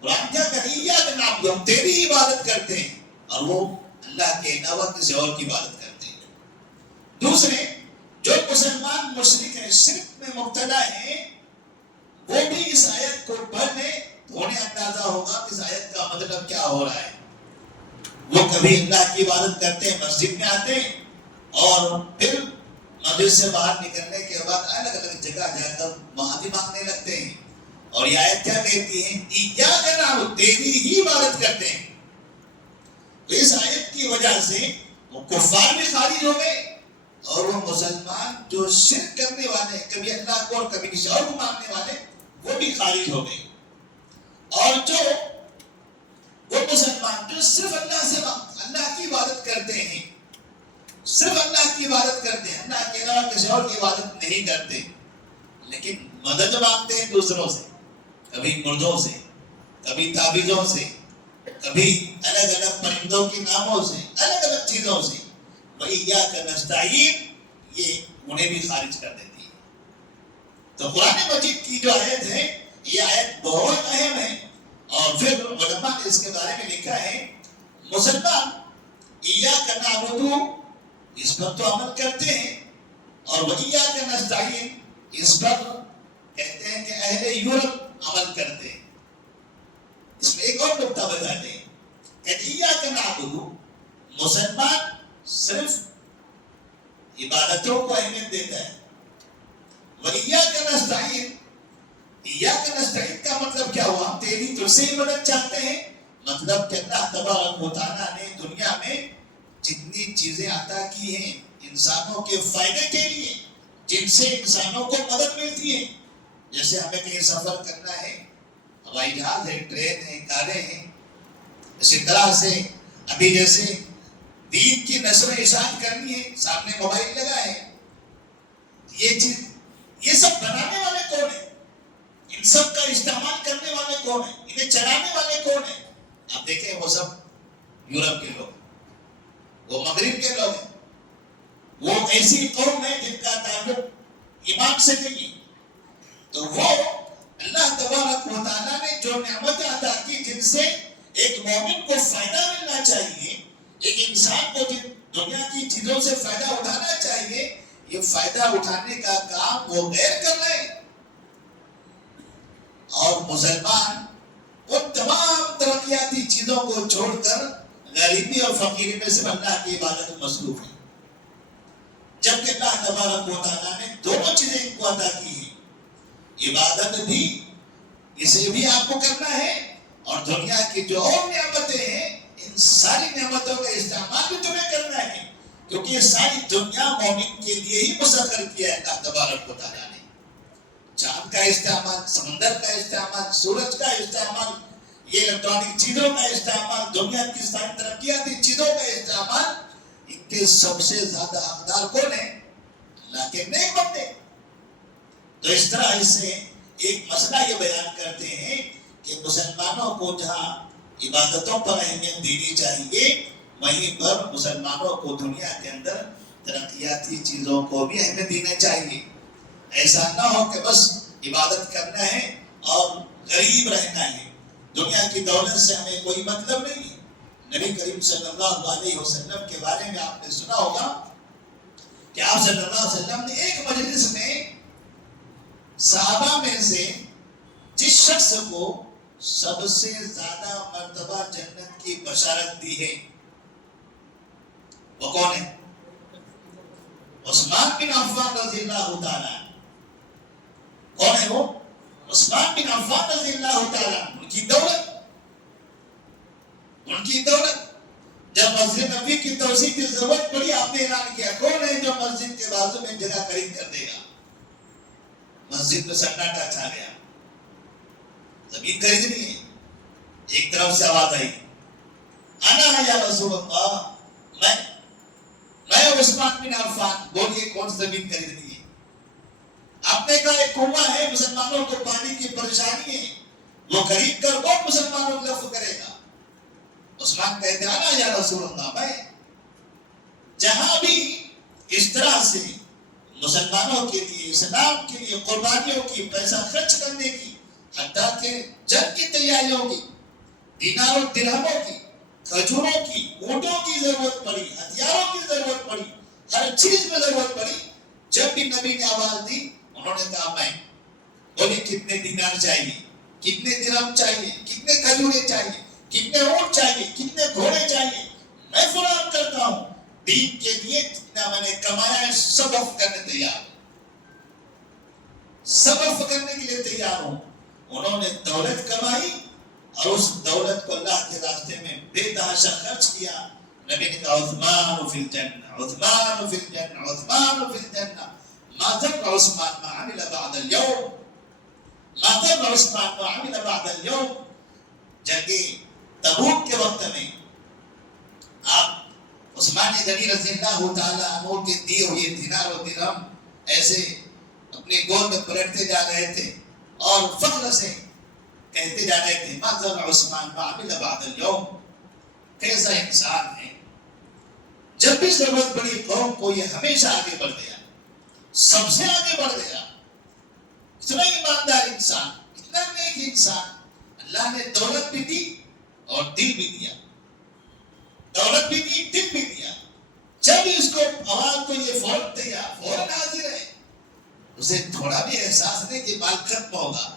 قرآن کیا کہتے ہیں إِيَّاكَ نَعْبُدُ، ہم تیری عبادت کرتے ہیں، اور وہ اللہ کے علاوہ کسی اور کی عبادت کرتے ہیں. دوسرے جو مسلمان مشرک ہیں، شرک میں مبتلا ہیں، وہ بھی اس آیت کو پڑھ لیں تو انہیں اندازہ ہوگا کہ اس آیت کا مطلب کیا ہو رہا ہے. وہ کبھی اللہ کی عبادت کرتے ہیں، مسجد میں آتے ہیں اور پھر مسجد سے باہر نکلنے کے بعد الگ الگ جگہ جا کر معافی مانگنے لگتے ہیں. اور یہ آیت کیا کہتی ہے؟ ایاک نعبد، تیری ہی عبادت کرتے ہیں. تو اس آیت کی وجہ سے وہ کفار بھی خارج ہو گئے اور وہ مسلمان جو شرک کرنے والے ہیں، کبھی اللہ کو اور کبھی کسی اور کو ماننے والے، وہ بھی خارج ہو گئے. اور جو وہ مسلمان جو صرف اللہ کی عبادت کرتے ہیں، صرف اللہ کی عبادت کرتے ہیں، اللہ کے علاوہ کسی اور کی عبادت نہیں کرتے، لیکن مدد مانگتے ہیں دوسروں سے، کبھی مردوں سے، کبھی تعویذوں سے، کبھی الگ الگ پرندوں کے ناموں سے، الگ الگ چیزوں سے، وَإِيَّاكَ نَسْتَعِينُ، یہ انہیں بھی خارج کر دیتی ہے. تو قرآن مجید کی جو آیت ہے، یہ آیت بہت اہم ہے. اور پھر علماء نے اس کے بارے میں لکھا ہے، مسلمان ایاک نعبد اس پر تو عمل کرتے ہیں، اور وَإِيَّاكَ نَسْتَعِينُ اس پر کہتے ہیں کہ اہل یورپ عمل کرتے ہیں. اس میں ایک اور نقطہ بتاتے ہیں کہ ایاک نعبد، مسلمان صرف عبادتوں کو اہمیت دیتا ہے. وَإِيَّاكَ نَسْتَعِينُ، ایاک نستعین کا مطلب کیا ہوا؟ ہم تیری تجھ سے مدد چاہتے ہیں. مطلب کہ اللہ تبارک و تعالیٰ نے دنیا میں جتنی چیزیں عطا کی ہیں انسانوں کے فائدے کے لیے، جن سے انسانوں کو مدد ملتی ہے، جیسے ہمیں کہیں سفر کرنا ہے، ہوائی جہاز ہے، ٹرین ہے، کاریں ہیں، اسی طرح سے ابھی جیسے دین کی نشر و اشاعت کرنی ہے، سامنے موبائل لگا ہے. یہ چیز، یہ سب بنانے والے کون ہیں؟ ان سب کا استعمال کرنے والے کون ہیں؟ انہیں چلانے والے کون ہیں؟ آپ دیکھیں، وہ سب یورپ کے لوگ، وہ مغرب کے لوگ ہیں. وہ ایسی قوم ہے جن کا تعلق ایمان سے نہیں. تو وہ اللہ تبارک و تعالیٰ نے جو نعمت عطا کی، جن سے ایک مومن کو فائدہ ملنا چاہیے، ایک انسان کو جن دنیا کی چیزوں سے فائدہ اٹھانا چاہیے، یہ فائدہ اٹھانے کا کام وہ غیر کر رہے ہیں. اور مسلمان ان تمام ترقیاتی چیزوں کو چھوڑ کر غریبی اور فقیری میں سے اللہ کی عبادت میں مصروف ہے. جبکہ اللہ تبارک و تعالیٰ نے دونوں چیزیں ان کو عطا کی ہیں، عبادت بھی، اسے بھی آپ کو کرنا ہے، اور دنیا کی جو اور نعمتیں ہیں، ان ساری نعمتوں کا استعمال بھی تمہیں کرنا ہے، کیونکہ یہ ساری دنیا مومن کے لیے ہی مسخر کیا ہے اللہ تبارک و تعالیٰ نے. چاند کا استعمال، سمندر کا استعمال، سورج کا استعمال، یہ الیکٹرانک چیزوں کا استعمال، دنیا کی ساری ترقیاتی چیزوں کا استعمال، ان کے سب سے زیادہ حقدار کون ہے؟ اللہ کے نیک بندے. تو اس طرح اس سے ایک مسئلہ یہ بیان کرتے ہیں کہ مسلمانوں کو جہاں عبادتوں پر اہمیت دینی چاہیے، وہیں پر مسلمانوں کو دنیا کے اندر ترقیاتی چیزوں کو بھی اہمیت دینا چاہیے. ایسا نہ ہو کہ بس عبادت کرنا ہے اور غریب رہنا ہے، دنیا کی دولت سے ہمیں کوئی مطلب نہیں ہے. نبی کریم صلی اللہ علیہ وسلم کے بارے میں آپ نے سنا ہوگا کہ آپ صلی اللہ علیہ وسلم نے ایک مجلس میں صحابہ میں سے جس شخص کو سب سے زیادہ مرتبہ جنت کی بشارت دی ہے، وہ کون ہے؟ عثمان بن عفان رضی اللہ تعالیٰ. کون ہے وہ؟ عثمان بن عفان رضی اللہ تعالیٰ. ان کی دولت جب مسجد نبی کی توسیع کی ضرورت پڑی، آپ نے اعلان کیا کون ہے جو مسجد کے بازو میں جگہ خرید کر دے گا. مسجد میں سناٹا چھا گیا، زمین خریدنی ہے. ایک طرف سے آواز آئی، انا یا رسول اللہ، میں عثمان بن عفان. بولیے کون سی زمین خریدنی ہے؟ آپ نے کہا ایک کنواں ہے، مسلمانوں کو پانی کی پریشانی ہے، وہ خرید کر کون مسلمانوں کو لفظ کرے گا؟ عثمان کہتے ہیں انا یا رسول اللہ. میں جہاں بھی اس طرح سے مسلمانوں کے لیے، اسلام کے لیے قربانیوں کی، پیسہ خرچ کرنے کی، حتیٰ کہ جنگ کی تیاریوں کی، دینار و درہموں کی کھجوروں کی، اونٹوں کی ضرورت پڑی، ہتھیاروں کی ضرورت پڑی، ہر چیز میں ضرورت پڑی، جب بھی نبی نے آواز دی انہوں نے کہا میں. بولی کتنے دینار چاہیے، کتنے درہم چاہیے، کتنے کھجورے چاہیے، کتنے اونٹ چاہیے، کتنے گھوڑے چاہیے، میں فراہم کرتا ہوں. دین کے لیے جتنا میں نے کمایا ہے سب وقف کرنے تیار ہوں، سب وقف کرنے کے لیے تیار ہوں. انہوں نے دولت کمائی اور اس دولت کو اللہ کے راستے میں بے تحاشا خرچ کیا. نبی نے کہا عثمان فی الجنہ، عثمان فی الجنہ، عثمان فی الجنہ. ما ذر عثمان ما عمل بعد اليوم، ما ذر عثمان ما عمل بعد اليوم. جنگ تبوک کے وقت میں آپ عثمان غنی رضی اللہ تعالیٰ عنہ کے دیے ہوئے دینار و درہم ایسے اپنے گود میں پلٹتے جا رہے تھے اور فخر سے کہتے جا رہے تھے ما ذر عثمان ما عمل بعد اليوم. کیسا انسان ہے، جب بھی ضرورت پڑی قوم کو یہ ہمیشہ آگے بڑھ گیا، سب سے آگے بڑھ گیا. اتنا ایماندار انسان، اتنا نیک انسان. اللہ نے دولت بھی دی اور دل بھی دیا، دولت بھی دی، دل بھی دیا. جب اس کو آواز کو یہ فوراً دیا، فوراً حاضر ہے. اسے تھوڑا بھی احساس نہیں کہ مال ختم ہوگا.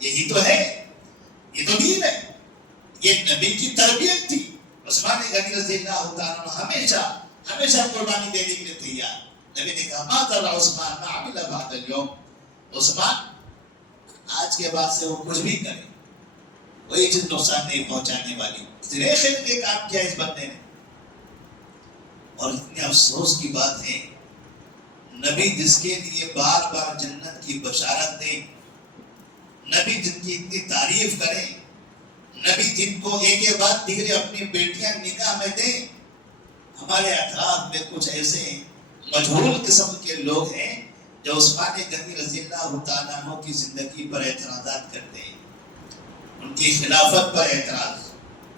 یہی تو ہے، یہ تو دین ہے، یہ نبی کی تربیت تھی. عثمان غنی رضی اللہ تعالیٰ ہمیشہ ہمیشہ قربانی دینے کے لیے تیار. نبی نے کہا ما ذر عثمان ما عمل بعد اليوم. عثمان آج کے بعد سے وہ کچھ بھی کرے کوئی چیز نقصان نہیں پہنچانے والی. صرف خیر کے کام کیا اس بندے نے. اور اتنے افسوس کی بات ہے، نبی جس کے لیے بار بار جنت کی بشارت دے، نبی جن کی اتنی تعریف کریں، نبی جن کو ایک کے بعد دیگرے اپنی بیٹیاں نکاح میں دیں، ہمارے اطراف میں کچھ ایسے مجہول قسم کے لوگ ہیں جو عثمان غنی رضی اللہ تعالیٰ عنہ کی زندگی پر اعتراضات کرتے ہیں، ان کی خلافت پر اعتراض.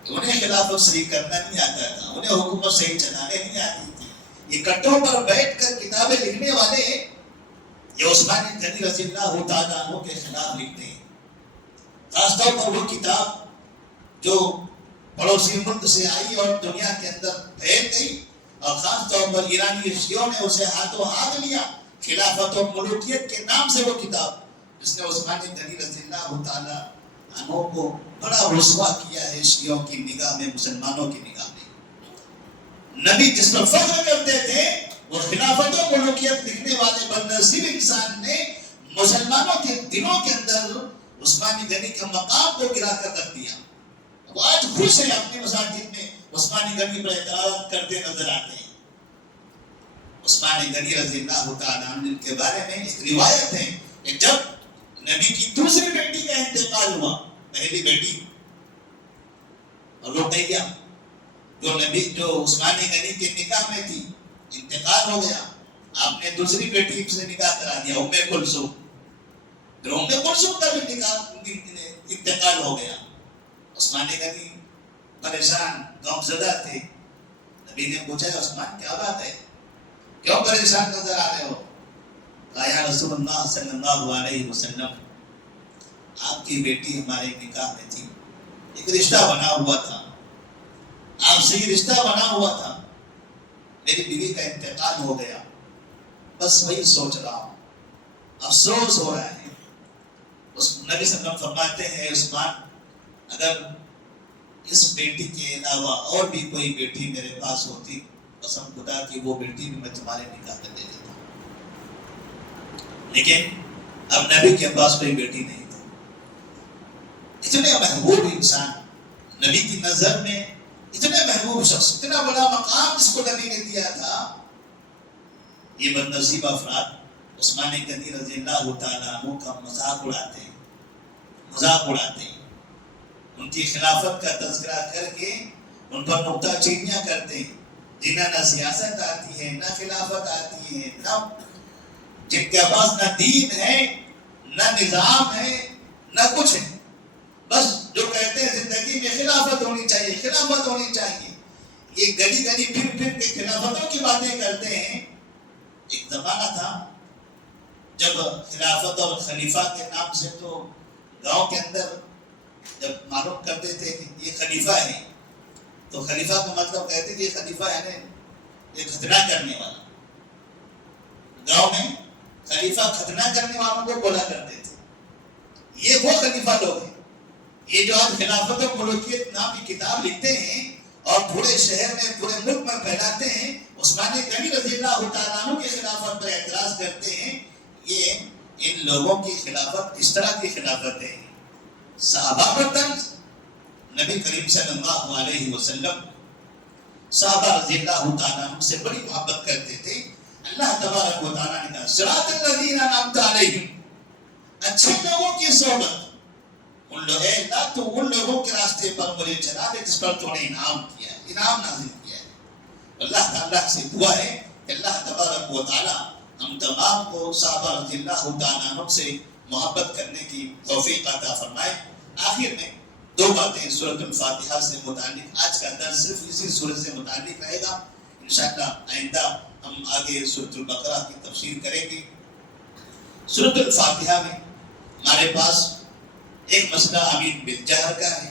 انہیں خلافت صحیح کرنا نہیں آتا تھا، انہیں حکومت صحیح چلانے نہیں آتی تھی. یہ کٹوں پر بیٹھ کر کتابیں لکھنے والے یہ عثمان غنی رضی اللہ تعالیٰ عنہ کے خلاف لکھتے ہیں. خاص طور پر وہ کتاب جو پڑوسی ملک سے آئی اور دنیا کے اندر پھیل گئی، اور خاص طور پر ایرانی شیعوں نے اسے ہاتھوں ہاتھ لیا. خلافت و ملوکیت کے نام سے وہ کتاب جس نے عثمان غنی رضی اللہ تعالیٰ عنہ کو بڑا رسوا کیا ہے شیعوں کی نگاہ میں، مسلمانوں کی نگاہ میں. نبی جس پر فخر کرتے تھے وہ خلافت و ملوکیت لکھنے والے بدنصیب انسان نے مسلمانوں کے دلوں کے اندر عثمان غنی کے مقام کو گرا کر رکھ دیا. وہ آج خوش ہیں اپنی مساجد میں عثمان غنی پر اعتراض کرتے نظر آتے ہیں. عثمان غنی رضی اللہ تعالیٰ عنہ کے بارے میں اس روایت ہے کہ جب نبی کی دوسری بیٹی کا انتقال ہوا، پہلی بیٹی رقیہ جو عثمان غنی کے نکاح میں تھی، انتقال ہو گیا. آپ نے دوسری بیٹی سے نکاح کرا دیا، ام کلثوم. پھر ام کلثوم کا بھی انتقال ہو گیا. عثمان غنی پریشان غمزدہ تھے. نبی نے پوچھا عثمان کیا بات ہے، کیوں پریشان نظر آ رہے ہو؟ کہا یا رسول اللہ صلی اللہ علیہ وسلم، آپ کی بیٹی ہمارے نکاح میں تھی، ایک رشتہ بنا ہوا تھا، آپ سے یہ رشتہ بنا ہوا تھا، میری بیوی کا انتقال ہو گیا، بس وہی سوچ رہا ہوں، افسوس ہو رہا ہے. اس نبی صلی اللہ علیہ وسلم فرماتے ہیں عثمان اگر اس بیٹی کے علاوہ اور بھی کوئی بیٹی میرے پاس ہوتی، قسم خدا کی وہ بیٹی بھی میں تمہارے نکاح میں دے دیتا. لیکن اب نبی کے پاس کوئی بیٹی نہیں تھی. اتنے محبوب انسان نبی کی نظر میں، اتنے محبوب شخص، اتنا بڑا مقام جس کو نبی نے دیا تھا، یہ بدنصیب افراد عثمان غنی رضی اللہ تعالیٰ عنہ کا مذاق اڑاتے ہیں، مذاق اڑاتے ہیں. ان کی خلافت کا تذکرہ کر کے ان پر نکتہ چینیاں کرتے ہیں، جنہیں نہ سیاست آتی ہے، نہ خلافت آتی ہے، نہ جن کے پاس نہ دین ہے، نہ نظام ہے، نہ کچھ ہے. بس جو کہتے ہیں زندگی میں خلافت ہونی چاہیے، خلافت ہونی چاہیے. یہ گلی گلی پھر پھر کے خلافتوں کی باتیں کرتے ہیں. ایک زمانہ تھا جب خلافت اور خلیفہ کے نام سے تو گاؤں کے اندر جب معلوم کرتے تھے کہ یہ خلیفہ ہے تو خلیفہ کا مطلب کہتے کہ یہ خلیفہ ہے نا یہ ختنہ کرنے والا. گاؤں میں خلیفہ ختنہ کرنے والوں کو بولا کرتے تھے. یہ وہ خلیفہ لوگ ہیں یہ جو آج خلافت و ملوکیت نام کی کتاب لکھتے ہیں اور پورے شہر میں پورے ملک میں پھیلاتے ہیں. عثمان غنی رضی اللہ تعالیٰ عنہ کی خلافت پر اعتراض کرتے ہیں. یہ ان لوگوں کی خلافت اس طرح کی خلافت ہے. صحابہ پر طنز. نبی کریم صلی اللہ علیہ وسلم صحابہ رضی اللہ تعالیٰ عنہ سے بڑی محبت کرتے تھے. اللہ تبارک و تعالیٰ نے کہا صراط الذین انعمت علیہم, اچھے لوگوں کی صحبت ان لوگ اللہ تو ان لوگوں کے راستے پر مجھے چلا دے جس پر تو نے انعام کیا ہے, انعام نازل کیا ہے. اللہ تعالیٰ سے دعا ہے کہ اللہ تبارک و تعالیٰ ہم تمام کو صحابہ رضی اللہ تعالیٰ عنہ سے محبت کرنے کی توفیق عطا فرمائے. آخر میں دو باتیں سورۃ الفاتحہ سے متعلق. آج کا درس صرف اسی سورت سے متعلق رہے گا. انشاءاللہ آئندہ ہم آگے سورۃ البقرہ کی تفسیر کریں گے. سورۃ الفاتحہ میں ہمارے پاس ایک مسئلہ آمین بالجہر کا ہے.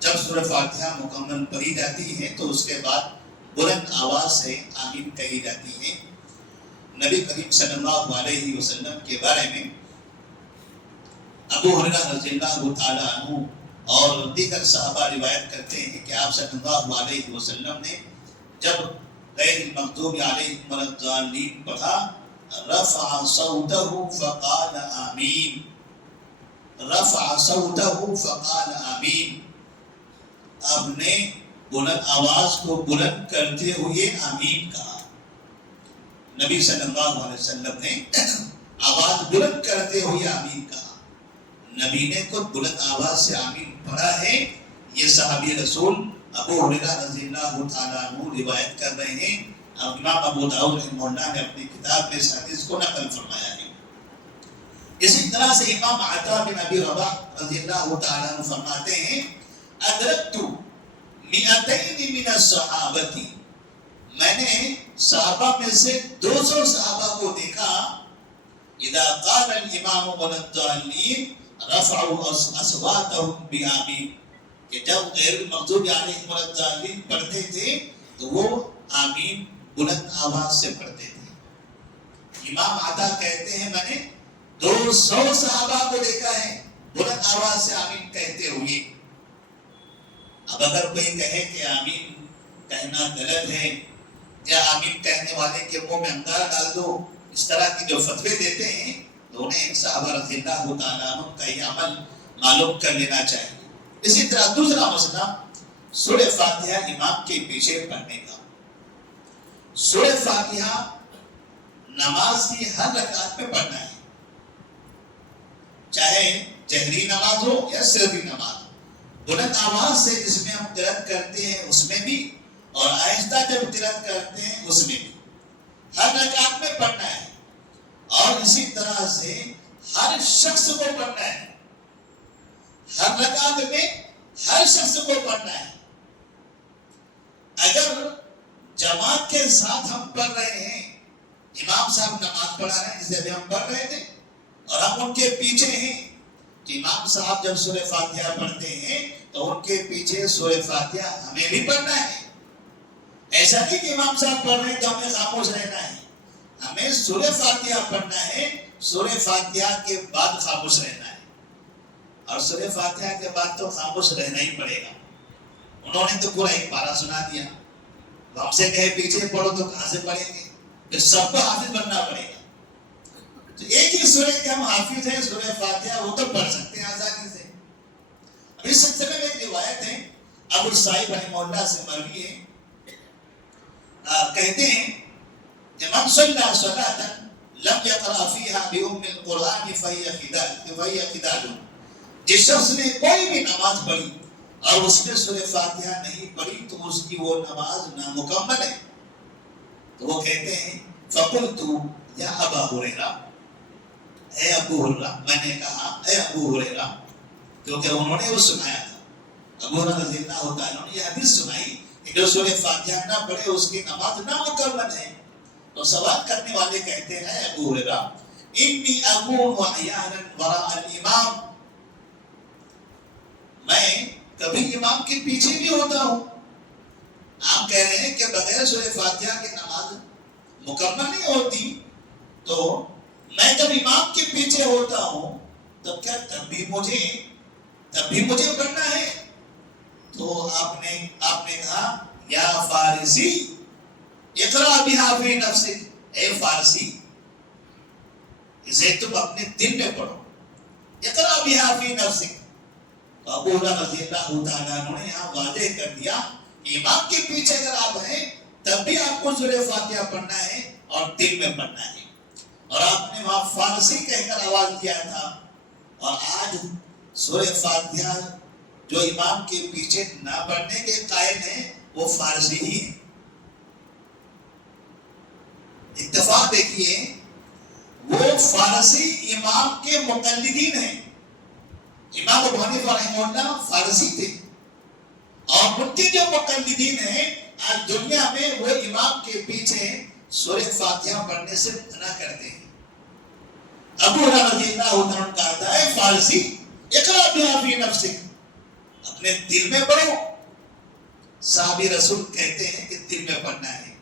جب سورۃ فاتحہ مکمل پڑھی جاتی ہے تو اس کے بعد بلند آواز سے آمین کہی جاتی ہے. نبی کریم صلی اللہ علیہ وسلم کے بارے میں ابو ہریرہ رضی اللہ تعالیٰ عنہ اور دیگر صحابہ روایت کرتے ہیں کہ آپ صلی اللہ علیہ وسلم نے جب غیر المغضوب علیہم ولا الضالین پڑھا رفع صوتہ فقال آمین, رفع صوتہ فقال آمین, آپ نے بلند آواز کو بلند کرتے ہوئے آمین کہا. نبی صلی اللہ علیہ وسلم نے آواز بلند کرتے ہوئے آمین کہا. نبی نے خود بلند آواز سے آمین پڑھا ہے. یہ صحابی رسول ابو ہریرہ رضی اللہ تعالیٰ عنہ روایت کر رہے ہیں. امام ابو داؤد رحمہ اللہ نے اپنی کتاب میں اس حدیث کو نقل فرمایا ہے. اسی طرح سے امام عطا بن ابی رباح رضی اللہ تعالیٰ عنہ فرماتے ہیں ادرکت 200 من الصحابہ, میں نے صحابہ میں سے 200 صحابہ کو دیکھا اذا قال الامام ولا الضالین رفعوا اصواتهم بآمین, کہ جب غیر المغضوب علیہم ولا الضالین پڑھتے تھے تو وہ آمین بلند آواز سے پڑھتے تھے. امام عطا کہتے ہیں میں نے 200 صحابہ کو دیکھا ہے بلند آواز سے آمین کہتے ہوئے. اب اگر کوئی کہے کہ آمین کہنا غلط ہے یا آمین کہنے والے کے منہ میں انگار ڈال دو, اس طرح کی جو فتوے دیتے ہیں تو انہیں صحابہ رضی اللہ تعالیٰ عنہ کا یہ عمل معلوم کر لینا چاہیے. اسی طرح دوسرا مسئلہ سورہ فاتحہ امام کے پیچھے پڑھنے کا. سورہ فاتحہ نماز کی ہر رکعت میں پڑھنا ہے, چاہے جہری نماز ہو یا سری نماز. بلند آواز سے جس میں ہم قرأت کرتے ہیں اس میں بھی اور آہستہ جب قرأت کرتے ہیں اس میں بھی ہر رکعت میں پڑھنا ہے. اور اسی طرح سے ہر شخص کو پڑھنا ہے, ہر رکعت میں ہر شخص کو پڑھنا ہے. اگر جماعت کے ساتھ ہم پڑھ رہے ہیں, امام صاحب نماز پڑھا رہے ہیں جسے ابھی ہم پڑھ رہے تھے اور ہم ان کے پیچھے ہیں, کہ امام صاحب جب سورہ فاتحہ پڑھتے ہیں تو ان کے پیچھے سورہ فاتحہ ہمیں بھی پڑھنا ہے. ایسا نہیں کہ امام صاحب پڑھ رہے ہیں تو ہمیں خاموش رہنا ہے. ہمیں سورہ فاتحہ پڑھنا ہے, سورہ فاتحہ کے بعد خاموش رہنا ہے. اور سورہ فاتحہ کے بعد تو خاموش رہنا ہی پڑے گا. انہوں نے تو پورا ایک پارہ سنا دیا, ہم سے کہے پیچھے پڑھو تو کہاں سے پڑھیں گے؟ پھر سب کو حافظ بننا پڑے گا. تو ایک ہی سورہ کے ہم حافظ ہیں, سورہ فاتحہ, وہ تو پڑھ سکتے ہیں آسانی سے. اس سلسلے میں ایک روایت ہے ابو السائب رحمہ اللہ سے مروی ہے, کہتے ہیں کہ من صلی صلاۃ لم یقرأ فیہا بأم القرآن فہی خداج, جس شخص نے کوئی بھی نماز پڑھی اور اس میں سورہ فاتحہ نہیں پڑھی تو اس کی وہ نماز نامکمل ہے. تو وہ کہتے ہیں فقلت یا ابا ہریرہ, اے ابو ہریرہ, میں نے کہا اے ابو ہریرہ, کیونکہ انہوں نے وہ سنایا تھا. ابو ہریرہ رضی اللہ تعالیٰ نے یہ حدیث سنائی کہ جو سورہ فاتحہ نہ پڑھے اس کی نماز نامکمل ہے. تو سوال کرنے والے کہتے ہیں ابو ہریرہ انی اکون احیانا وراء الامام, میں کبھی امام کے پیچھے بھی ہوتا ہوں آپ کہہ رہے ہیں کہ بغیر سورہ فاتحہ کے نماز مکمل نہیں ہوتی، تو میں جب امام کے پیچھے ہوتا ہوں تو کیا تب بھی مجھے پڑھنا ہے؟ تو آپ نے کہا یا فارسی اقرا بہا فی نفسک، اے فارسی اسے تم اپنے دل میں پڑھو، اقرا بہا فی نفسک۔ تو ابو ہریرہ رضی اللہ تعالیٰ عنہ نے یہاں واضح کر دیا، امام کے پیچھے اگر آپ ہیں تب بھی آپ کو سورہ فاتحہ پڑھنا ہے اور دل میں پڑھنا ہے۔ اور آپ نے وہاں فارسی کہہ کر آواز دیا تھا، اور آج سورہ فاتحہ جو امام کے پیچھے نہ پڑھنے کے قائل ہیں وہ فارسی ہی ہیں۔ اتفاق دیکھیے، وہ فارسی امام کے مقلدین ہیں۔ امام ابو حنیفہ رحمہ اللہ فارسی تھے، اور ان کے جو مقلدین ہیں آج دنیا میں وہ امام کے پیچھے سورہ فاتحہ پڑھنے سے منع کرتے ہیں۔ ابو ہریرہ رضی اللہ عنہ کہتا ہے فارسی اقرا بہا فی نفسک، اپنے دل میں پڑھو۔ صحابی رسول کہتے ہیں کہ دل میں پڑھنا ہے،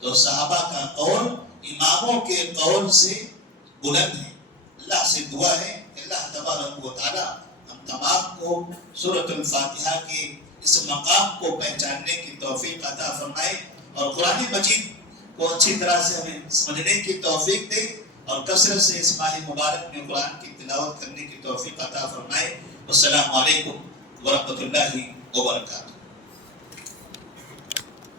تو صحابہ کا قول اماموں کے قول سے بلند ہے۔ اللہ سے دعا ہے کہ اللہ تبارک و تعالی ہم تمام کو سورۃ الفاتحہ کے اس مقام کو پہچاننے کی توفیق عطا فرمائے، اور قرآن مجید کو اچھی طرح سے ہمیں سمجھنے کی توفیق دے، اور کثرت سے اس ماہ مبارک میں قرآن کی تلاوت کرنے کی توفیق عطا فرمائے۔ السلام علیکم ورحمۃ اللہ وبرکاتہ۔